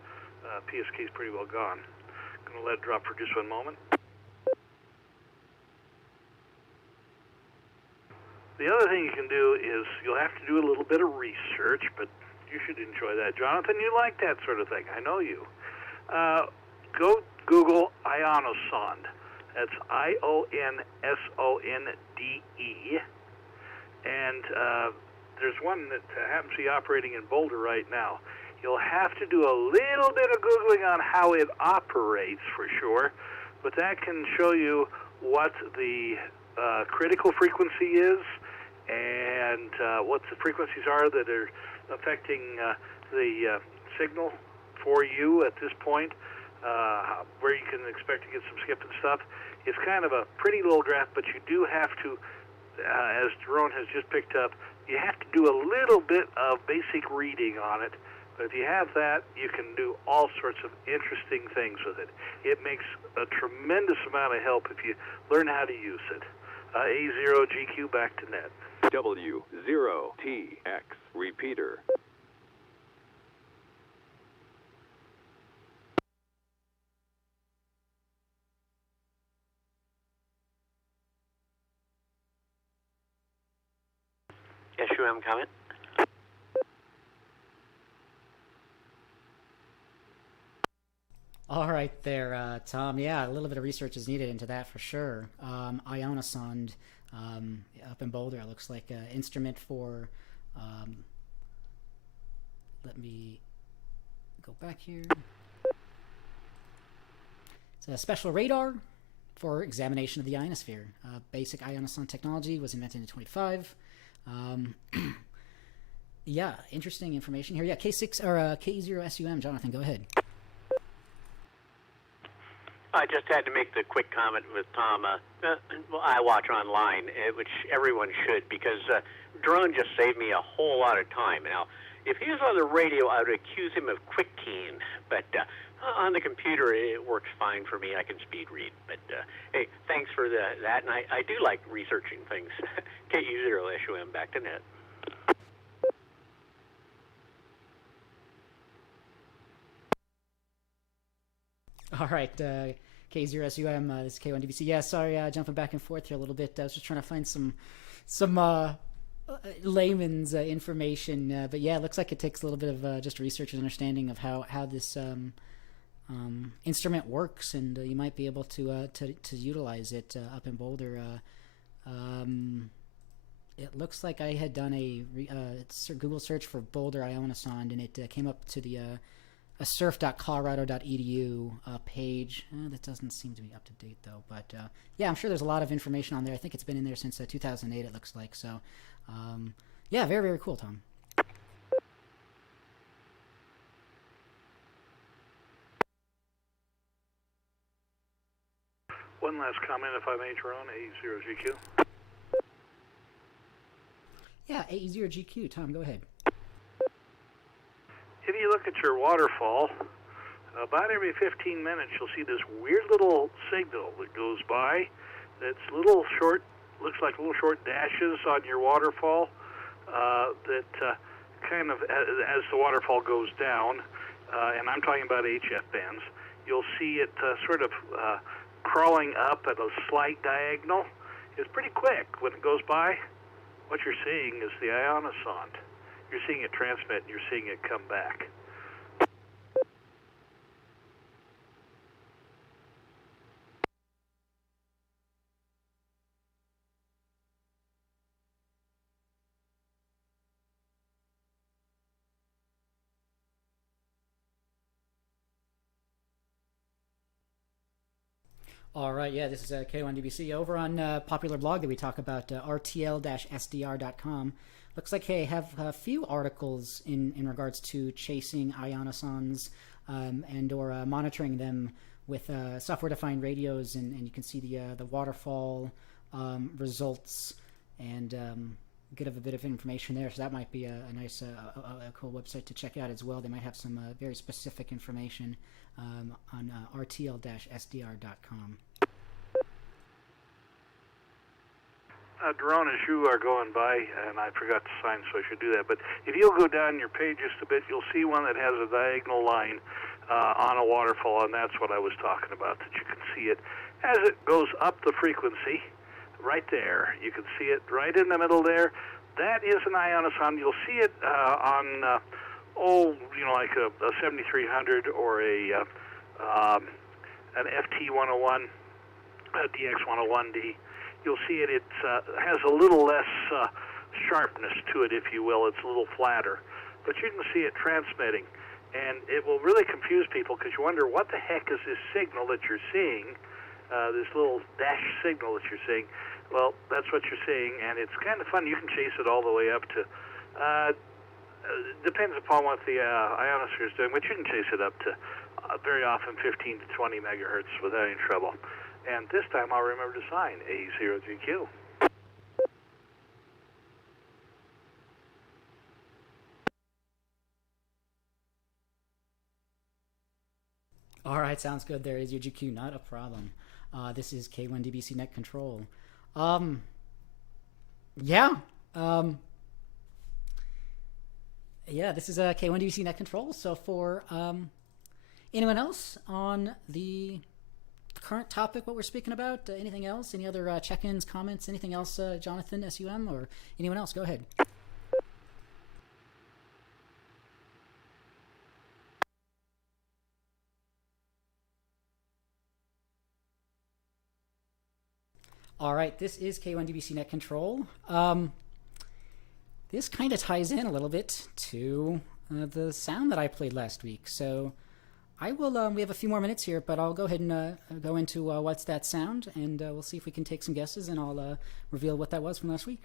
PSK is pretty well gone. I'm going to let it drop for just one moment. The other thing you can do is you'll have to do a little bit of research, but you should enjoy that. Jonathan, you like that sort of thing. I know you. Go Google Ionosonde. That's IONSONDE. And there's one that happens to be operating in Boulder right now. You'll have to do a little bit of Googling on how it operates for sure, but that can show you what the critical frequency is, and what the frequencies are that are affecting the signal for you at this point, where you can expect to get some skip and stuff. It's kind of a pretty little graph, but you do have to, as Jerome has just picked up, you have to do a little bit of basic reading on it. But if you have that, you can do all sorts of interesting things with it. It makes a tremendous amount of help if you learn how to use it. A0GQ, back to net. W0TX repeater. SUM comment. All right there, Tom. Yeah, a little bit of research is needed into that for sure. Ionosonde up in Boulder, it looks like an instrument for let me go back here. It's a special radar for examination of the ionosphere. Basic ionoson technology was invented in 25. Yeah, interesting information here. Yeah, K6 or K0 s.t.e.m. Jonathan, go ahead. I just had to make the quick comment with Tom. Well, I watch online, which everyone should, because drone just saved me a whole lot of time. Now, if he was on the radio, I would accuse him of quick keying, but on the computer, it works fine for me. I can speed read. But hey, thanks for that, and I do like researching things. KU0SUM, back to net. All right, K0SUM, this is K1DBC. Yeah, sorry, jumping back and forth here a little bit. I was just trying to find some layman's information, but yeah, it looks like it takes a little bit of just research and understanding of how this instrument works, and you might be able to utilize it up in Boulder. It looks like I had done a Google search for Boulder Ionoson, and it came up to the a surf.colorado.edu page. That doesn't seem to be up to date though, but yeah, I'm sure there's a lot of information on there. I think it's been in there since 2008, it looks like. So yeah, very, very cool, Tom. One last comment, if I may, Jerome, A0GQ. Yeah, AE0GQ. Tom, go ahead. If you look at your waterfall, about every 15 minutes you'll see this weird little signal that goes by. That's little short, looks like little short dashes on your waterfall that kind of, as the waterfall goes down, and I'm talking about HF bands, you'll see it sort of crawling up at a slight diagonal. It's pretty quick when it goes by. What you're seeing is the ionoson. You're seeing it transmit, and you're seeing it come back. All right, yeah, this is K1DBC. Over on popular blog that we talk about, rtl-sdr.com. Looks like they have a few articles in regards to chasing ionosons and or monitoring them with software-defined radios, and you can see the waterfall results and get a bit of information there. So that might be a nice, a cool website to check out as well. They might have some very specific information on rtl-sdr.com. Drone, as you are going by, and I forgot to sign, so I should do that, but if you'll go down your page just a bit, you'll see one that has a diagonal line on a waterfall, and that's what I was talking about, that you can see it as it goes up the frequency, right there. You can see it right in the middle there. That is an ionoson. You'll see it on, like a 7300 or an FT101, DX101D. You'll see it. It has a little less sharpness to it, if you will. It's a little flatter. But you can see it transmitting. And it will really confuse people because you wonder, what the heck is this signal that you're seeing, this little dash signal that you're seeing? Well, that's what you're seeing, and it's kind of fun. You can chase it all the way up to, depends upon what the ionosphere is doing, but you can chase it up to very often 15 to 20 megahertz without any trouble. And this time I'll remember to sign A0GQ. All right, sounds good. There is your GQ, not a problem. This is K1DBC Net Control. Yeah, this is K1DBC Net Control. So for anyone else on the current topic, what we're speaking about, anything else, any other check-ins, comments, anything else, Jonathan, SUM, or anyone else, go ahead. All right, this is K1DBC Net Control. This kind of ties in a little bit to the sound that I played last week. So I will, we have a few more minutes here, but I'll go ahead and go into what's that sound, and we'll see if we can take some guesses, and I'll reveal what that was from last week.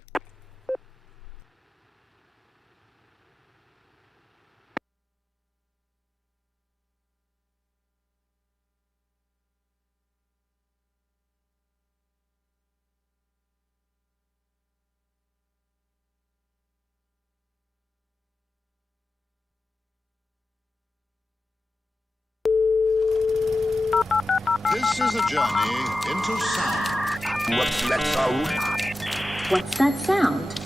This is a journey into sound. What's that sound? What's that sound?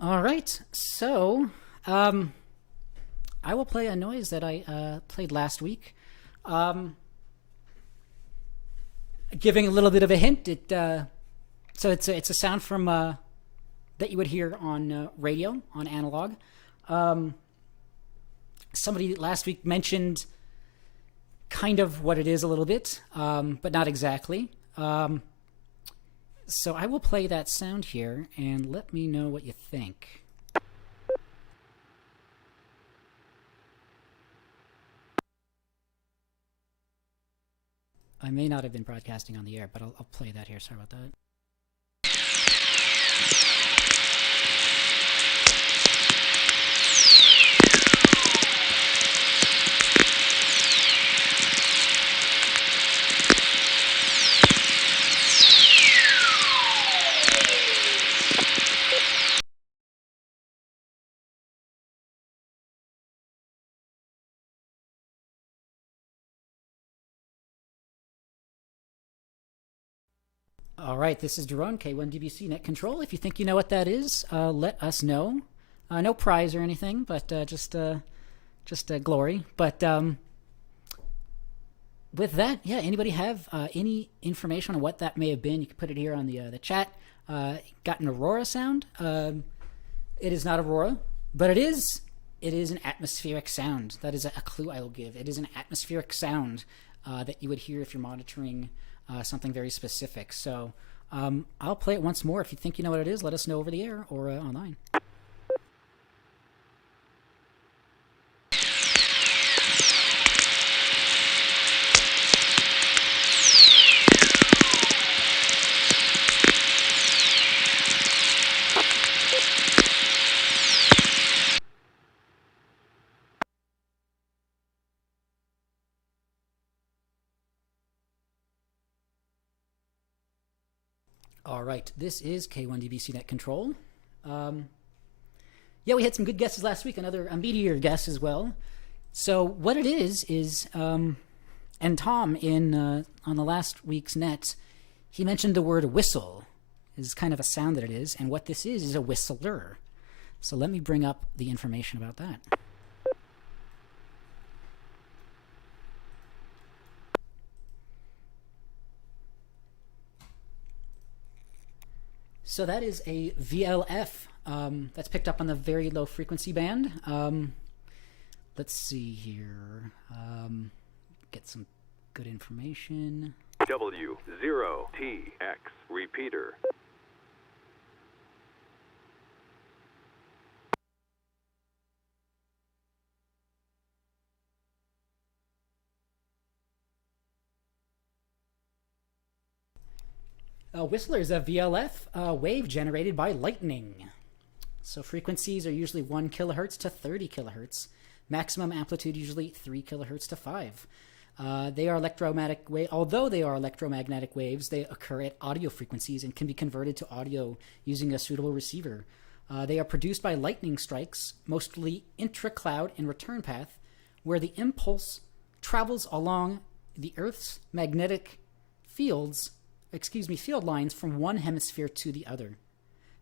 All right, so I will play a noise that I played last week. Giving a little bit of a hint, so it's a sound from that you would hear on radio, on analog. Somebody last week mentioned kind of what it is a little bit, but not exactly. So I will play that sound here, and let me know what you think. I may not have been broadcasting on the air, but I'll play that here. Sorry about that. All right, this is Jerome, K1DBC Net Control. If you think you know what that is, let us know. No prize or anything, but just glory. But with that, yeah, anybody have any information on what that may have been? You can put it here on the chat. Got an aurora sound. It is not aurora, but it is an atmospheric sound. That is a clue I will give. It is an atmospheric sound that you would hear if you're monitoring something very specific. So I'll play it once more. If you think you know what it is, let us know over the air or online. All right, this is K1DBC Net Control. Yeah, we had some good guesses last week, a meteor guess as well. So what it is, and Tom on the last week's net, he mentioned the word whistle is kind of a sound that it is, and what this is a whistler. So let me bring up the information about that. So that is a VLF that's picked up on the very low frequency band. Let's see here. Get some good information. W0TX repeater. Whistler is a VLF wave generated by lightning. So frequencies are usually 1 kilohertz to 30 kilohertz. Maximum amplitude usually 3 kilohertz to 5. They are electromagnetic although they are electromagnetic waves, they occur at audio frequencies and can be converted to audio using a suitable receiver. They are produced by lightning strikes, mostly intra-cloud and return path, where the impulse travels along the Earth's magnetic field lines from one hemisphere to the other.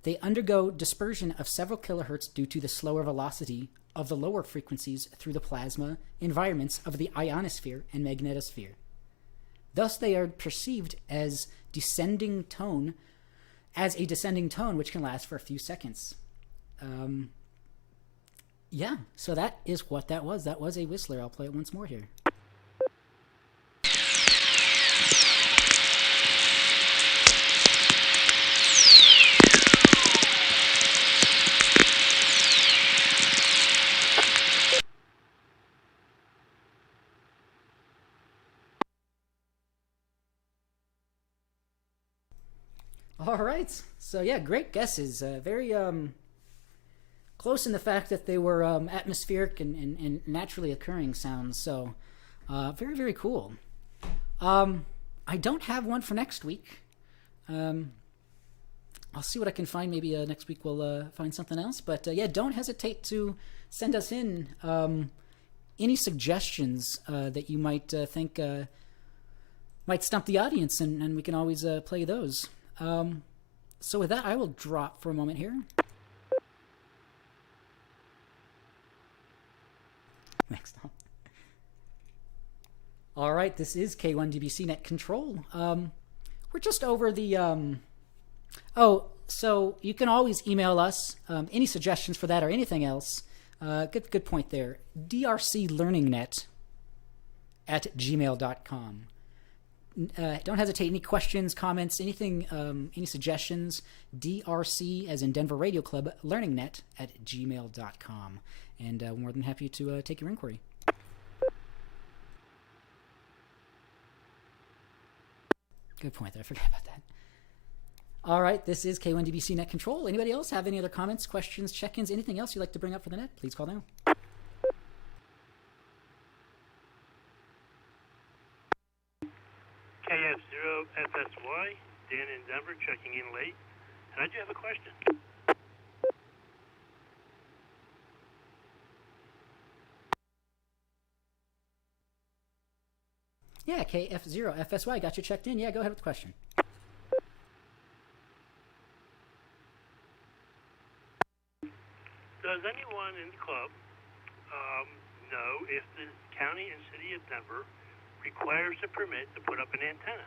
They undergo dispersion of several kilohertz due to the slower velocity of the lower frequencies through the plasma environments of the ionosphere and magnetosphere. Thus, they are perceived as a descending tone, which can last for a few seconds. Yeah, so that is what that was. That was a whistler. I'll play it once more here. All right. So yeah, great guesses. Very close in the fact that they were atmospheric and naturally occurring sounds. So very, very cool. I don't have one for next week. I'll see what I can find. Maybe next week we'll find something else. But yeah, don't hesitate to send us in any suggestions that you might think might stump the audience, and we can always play those. So with that, I will drop for a moment here. Next up. All right, this is K1DBC Net Control. We're just over the... so you can always email us any suggestions for that or anything else. Good point there. drclearningnet@gmail.com. Don't hesitate. Any questions, comments, anything, any suggestions? DRC, as in Denver Radio Club, learningnet@gmail.com. And we're more than happy to take your inquiry. Good point there. I forgot about that. All right, this is K1DBC Net Control. Anybody else have any other comments, questions, check-ins, anything else you'd like to bring up for the net? Please call now. KF0FSY, Dan in Denver, checking in late. And I do have a question. Yeah, KF0FSY, got you checked in. Yeah, go ahead with the question. Does anyone in the club know if the county and city of Denver requires a permit to put up an antenna?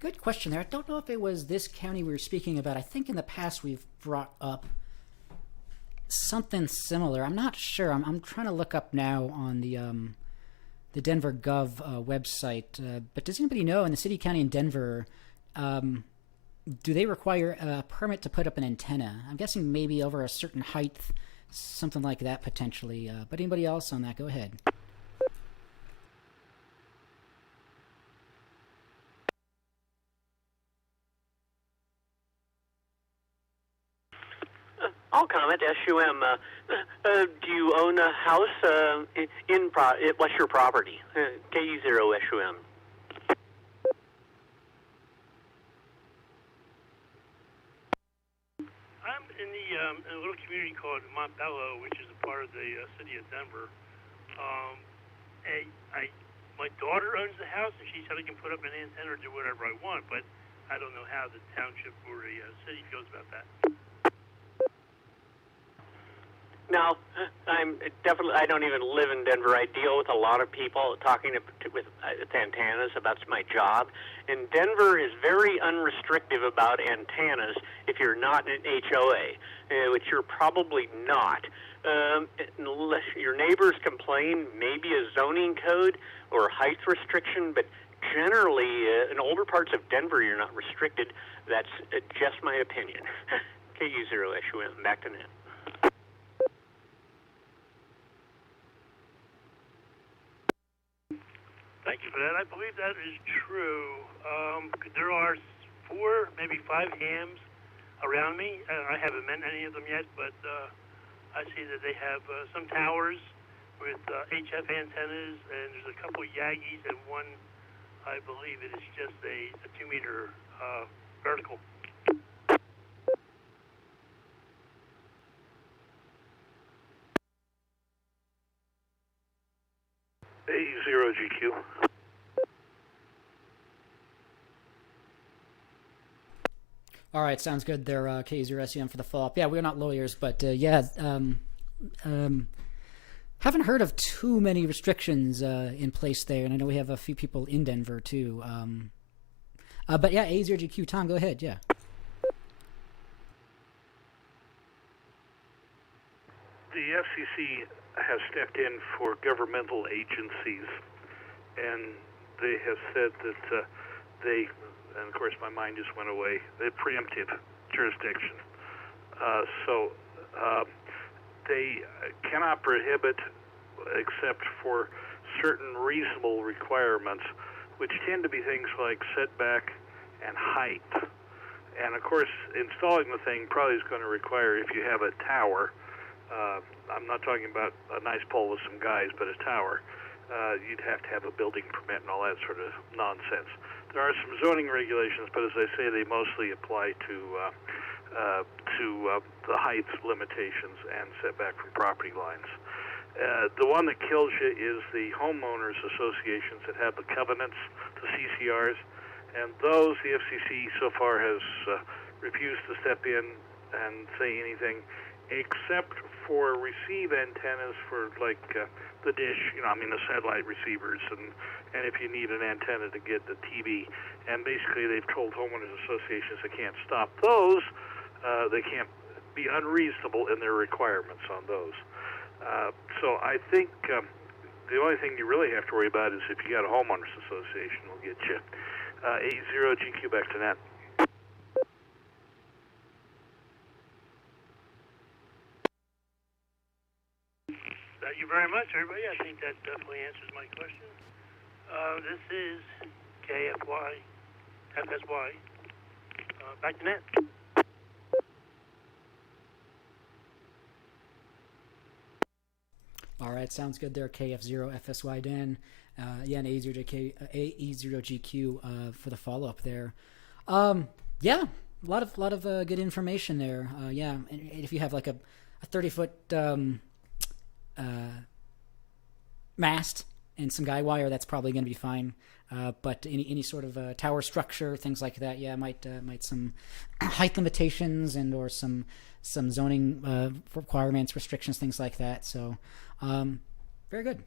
Good question there. I don't know if it was this county we were speaking about. I think in the past we've brought up something similar. I'm not sure. I'm trying to look up now on the Denver Gov website. But does anybody know in the city, county, and Denver, do they require a permit to put up an antenna? I'm guessing maybe over a certain height, something like that potentially. But anybody else on that? Go ahead. I'll comment. S.t.e.m. Do you own a house what's your property? KU0 S.t.e.M. I'm in a little community called Montbello, which is a part of the city of Denver. My daughter owns the house, and she said I can put up an antenna or do whatever I want, but I don't know how the township or the city feels about that. Now, I don't even live in Denver. I deal with a lot of people talking with antennas. That's my job. And Denver is very unrestrictive about antennas if you're not in an HOA, which you're probably not. Unless your neighbors complain, maybe a zoning code or height restriction, but generally, in older parts of Denver, you're not restricted. That's just my opinion. KU0 S.t.e.M. Back to net. Thank you for that. I believe that is true. There are 4, maybe 5 hams around me. I haven't met any of them yet, but I see that they have some towers with HF antennas, and there's a couple Yagis and one, I believe it is just a 2-meter vertical. A0GQ. All right, sounds good there, K0SEM for the follow-up. Yeah, we're not lawyers, but yeah, haven't heard of too many restrictions in place there, and I know we have a few people in Denver too. But yeah, A0GQ, Tom, go ahead, yeah. The FCC has stepped in for governmental agencies, and they have said that and of course my mind just went away, the preemptive jurisdiction. They cannot prohibit except for certain reasonable requirements, which tend to be things like setback and height. And of course, installing the thing probably is going to require, if you have a tower, I'm not talking about a nice pole with some guys, but a tower, you'd have to have a building permit and all that sort of nonsense. There are some zoning regulations, but as I say, they mostly apply to the height limitations and setback from property lines. The one that kills you is the homeowners associations that have the covenants, the CCRs, and those the FCC so far has refused to step in and say anything, except for receive antennas for like the dish, the satellite receivers, and if you need an antenna to get the TV. And basically they've told homeowners associations they can't stop those. They can't be unreasonable in their requirements on those. So I think the only thing you really have to worry about is if you got a homeowners association, will get you. 80GQ back to net. Thank you very much, everybody. I think that definitely answers my question. This is FSY. Back to net. All right, sounds good there, KF0FSY Dan. And A0GQ for the follow-up there. Yeah, a lot of good information there. Yeah, and if you have like a 30-foot mast and some guy wire, that's probably going to be fine. But any sort of tower structure, things like that, yeah, might some height limitations and or some zoning requirements, restrictions, things like that. So, very good.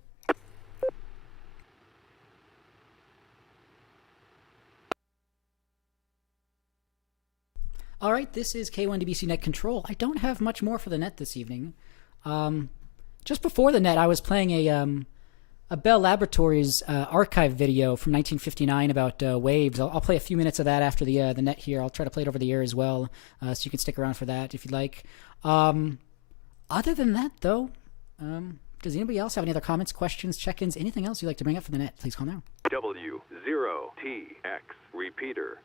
All right, this is K1DBC Net Control. I don't have much more for the net this evening. Just before the net, I was playing a Bell Laboratories archive video from 1959 about waves. I'll play a few minutes of that after the net here. I'll try to play it over the air as well, so you can stick around for that if you'd like. Other than that, though, does anybody else have any other comments, questions, check-ins, anything else you'd like to bring up for the net? Please call now. W0TX Repeater.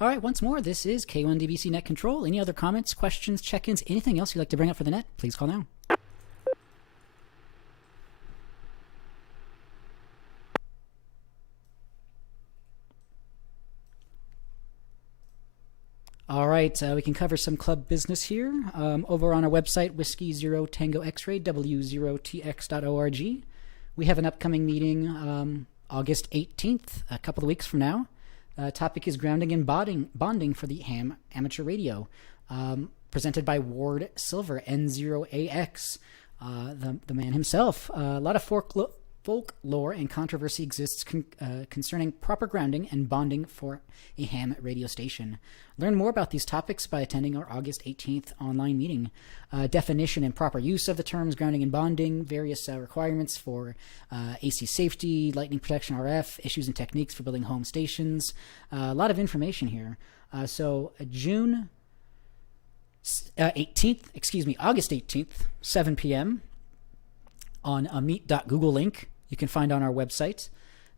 All right, once more, this is K1DBC Net Control. Any other comments, questions, check-ins, anything else you'd like to bring up for the net? Please call now. All right, we can cover some club business here. Over on our website, Whiskey Zero Tango X-Ray, W0TX.org. We have an upcoming meeting August 18th, a couple of weeks from now. Topic is grounding and bonding for the ham amateur radio, presented by Ward Silver, N0AX, the man himself. A lot of folklore and controversy exists concerning proper grounding and bonding for a ham radio station. Learn more about these topics by attending our August 18th online meeting. Definition and proper use of the terms grounding and bonding, various requirements for AC safety, lightning protection RF, issues and techniques for building home stations. A lot of information here. So August 18th, 7 p.m. on a meet.google link you can find on our website.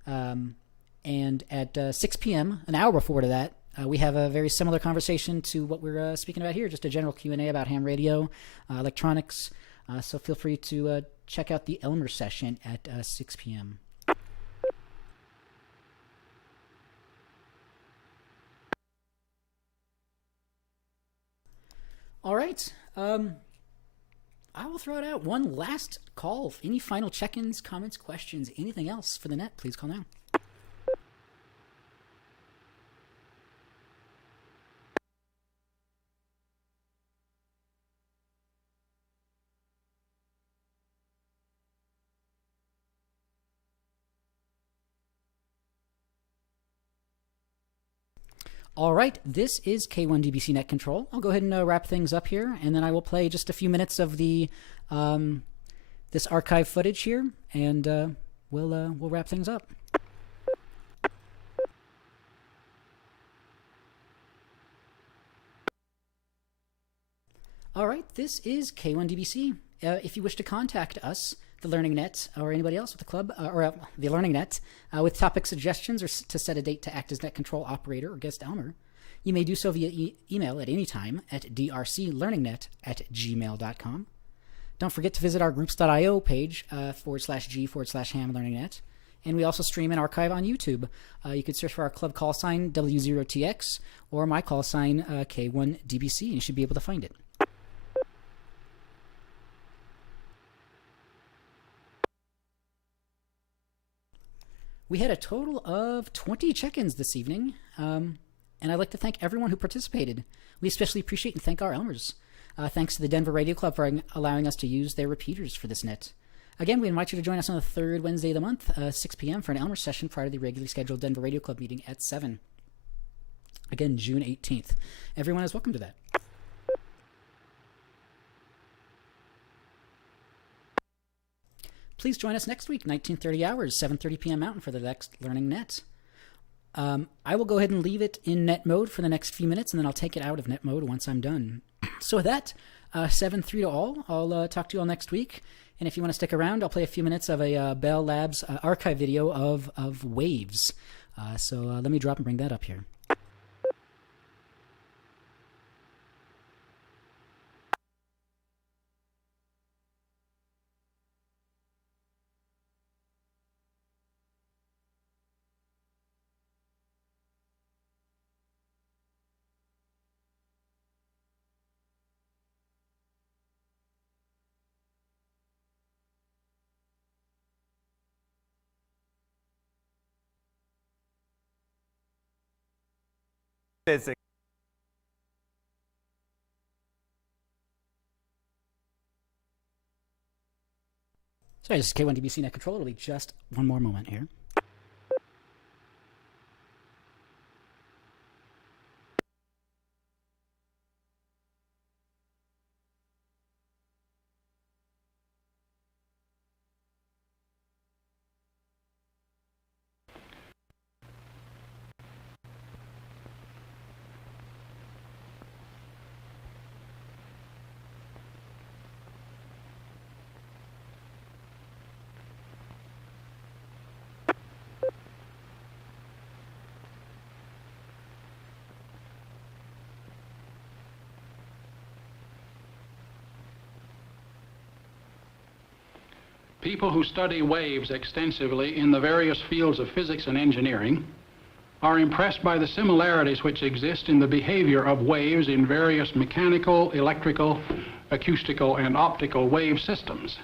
And at 6 p.m., an hour before to that, we have a very similar conversation to what we're speaking about here, just a general Q&A about ham radio, electronics. So feel free to check out the Elmers session at 6 p.m. All right. I will throw it out. One last call. Any final check-ins, comments, questions, anything else for the net, please call now. All right, this is K1DBC Net Control. I'll go ahead and wrap things up here, and then I will play just a few minutes of the this archive footage here, and we'll wrap things up. All right, this is K1DBC. If you wish to contact us, the Learning Net, or anybody else with the club, or the Learning Net, with topic suggestions or to set a date to act as net control operator or guest Elmer, you may do so via email at any time at drclearningnet@gmail.com. Don't forget to visit our groups.io page, /g/ham learningnet. And we also stream and archive on YouTube. You could search for our club call sign W0TX or my call sign K1DBC, and you should be able to find it. We had a total of 20 check-ins this evening, and I'd like to thank everyone who participated. We especially appreciate and thank our Elmers. Thanks to the Denver Radio Club for allowing us to use their repeaters for this net. Again, we invite you to join us on the third Wednesday of the month, 6 p.m. for an Elmer session prior to the regularly scheduled Denver Radio Club meeting at 7. Again, June 18th. Everyone is welcome to that. Please join us next week, 1930 hours, 7:30 p.m. Mountain for the next Learning Net. I will go ahead and leave it in net mode for the next few minutes, and then I'll take it out of net mode once I'm done. So with that, 7-3 to all. I'll talk to you all next week. And if you want to stick around, I'll play a few minutes of a Bell Labs archive video of waves. So let me drop and bring that up here. Physics. Sorry, this is K1DBC Net Control. It'll be just one more moment here. People who study waves extensively in the various fields of physics and engineering are impressed by the similarities which exist in the behavior of waves in various mechanical, electrical, acoustical, and optical wave systems.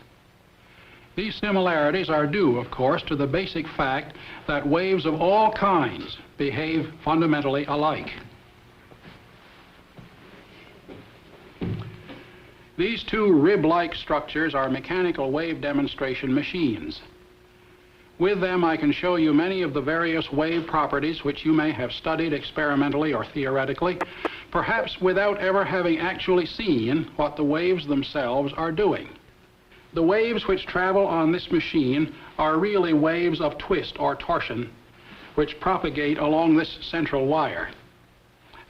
These similarities are due, of course, to the basic fact that waves of all kinds behave fundamentally alike. These two rib-like structures are mechanical wave demonstration machines. With them, I can show you many of the various wave properties which you may have studied experimentally or theoretically, perhaps without ever having actually seen what the waves themselves are doing. The waves which travel on this machine are really waves of twist or torsion, which propagate along this central wire.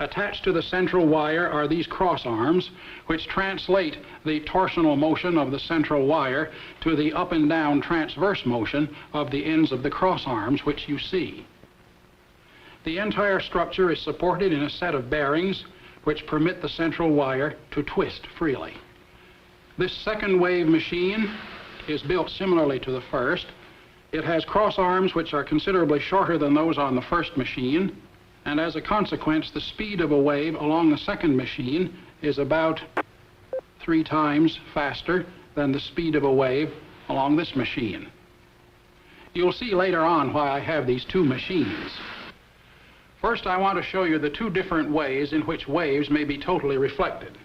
Attached to the central wire are these cross arms, which translate the torsional motion of the central wire to the up and down transverse motion of the ends of the cross arms, which you see. The entire structure is supported in a set of bearings which permit the central wire to twist freely. This second wave machine is built similarly to the first. It has cross arms which are considerably shorter than those on the first machine, and as a consequence, the speed of a wave along the second machine is about 3 times faster than the speed of a wave along this machine. You'll see later on why I have these two machines. First, I want to show you the two different ways in which waves may be totally reflected.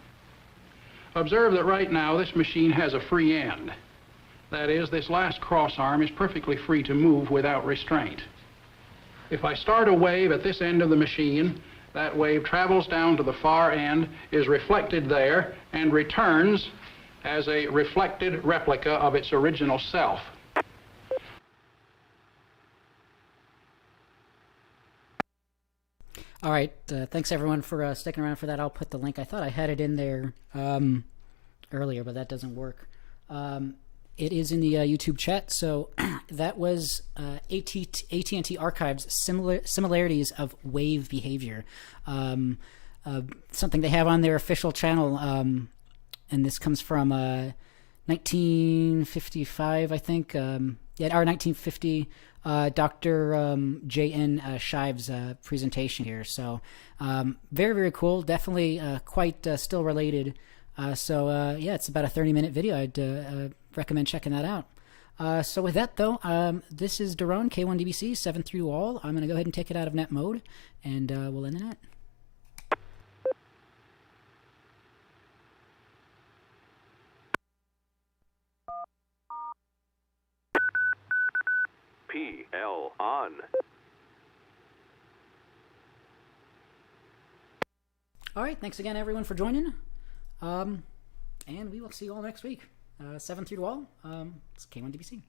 Observe that right now this machine has a free end. That is, this last cross arm is perfectly free to move without restraint. If I start a wave at this end of the machine that wave travels down to the far end, is reflected there, and returns as a reflected replica of its original self. All right, thanks everyone for sticking around for that. I'll put the link. I thought I had it in there earlier, but that doesn't work. It is in the YouTube chat. So that was AT&T Archive's similarities of wave behavior. Something they have on their official channel, and this comes from 1955, I think. Or 1950. Dr. J.N. Shive's presentation here. So very, very cool. Definitely quite still related. So it's about a 30-minute video. I'd recommend checking that out. So with that, though, this is Daron, K1DBC, 7 through all. I'm going to go ahead and take it out of net mode, and we'll end the net. PL on. All right, thanks again, everyone, for joining. And we will see you all next week. 7 through to all. It's K1DBC.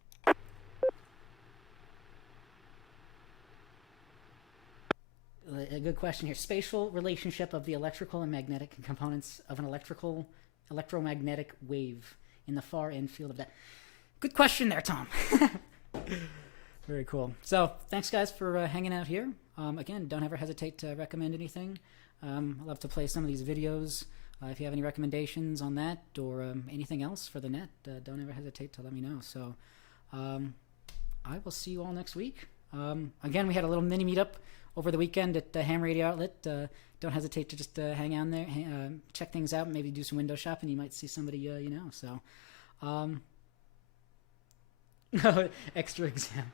A good question here. Spatial relationship of the electrical and magnetic components of an electromagnetic wave in the far end field of that. Good question there, Tom. Very cool. So thanks, guys, for hanging out here. Again, don't ever hesitate to recommend anything. I love to play some of these videos. If you have any recommendations on that or anything else for the net, don't ever hesitate to let me know. So I will see you all next week. Again, we had a little mini meetup over the weekend at the Ham Radio Outlet. Don't hesitate to just hang out there, check things out, maybe do some window shopping. You might see somebody you know. So extra exam.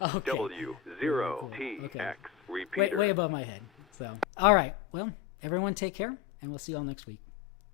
Okay. W0TX Repeater. Way above my head. So all right. Well, everyone take care, and we'll see you all next week.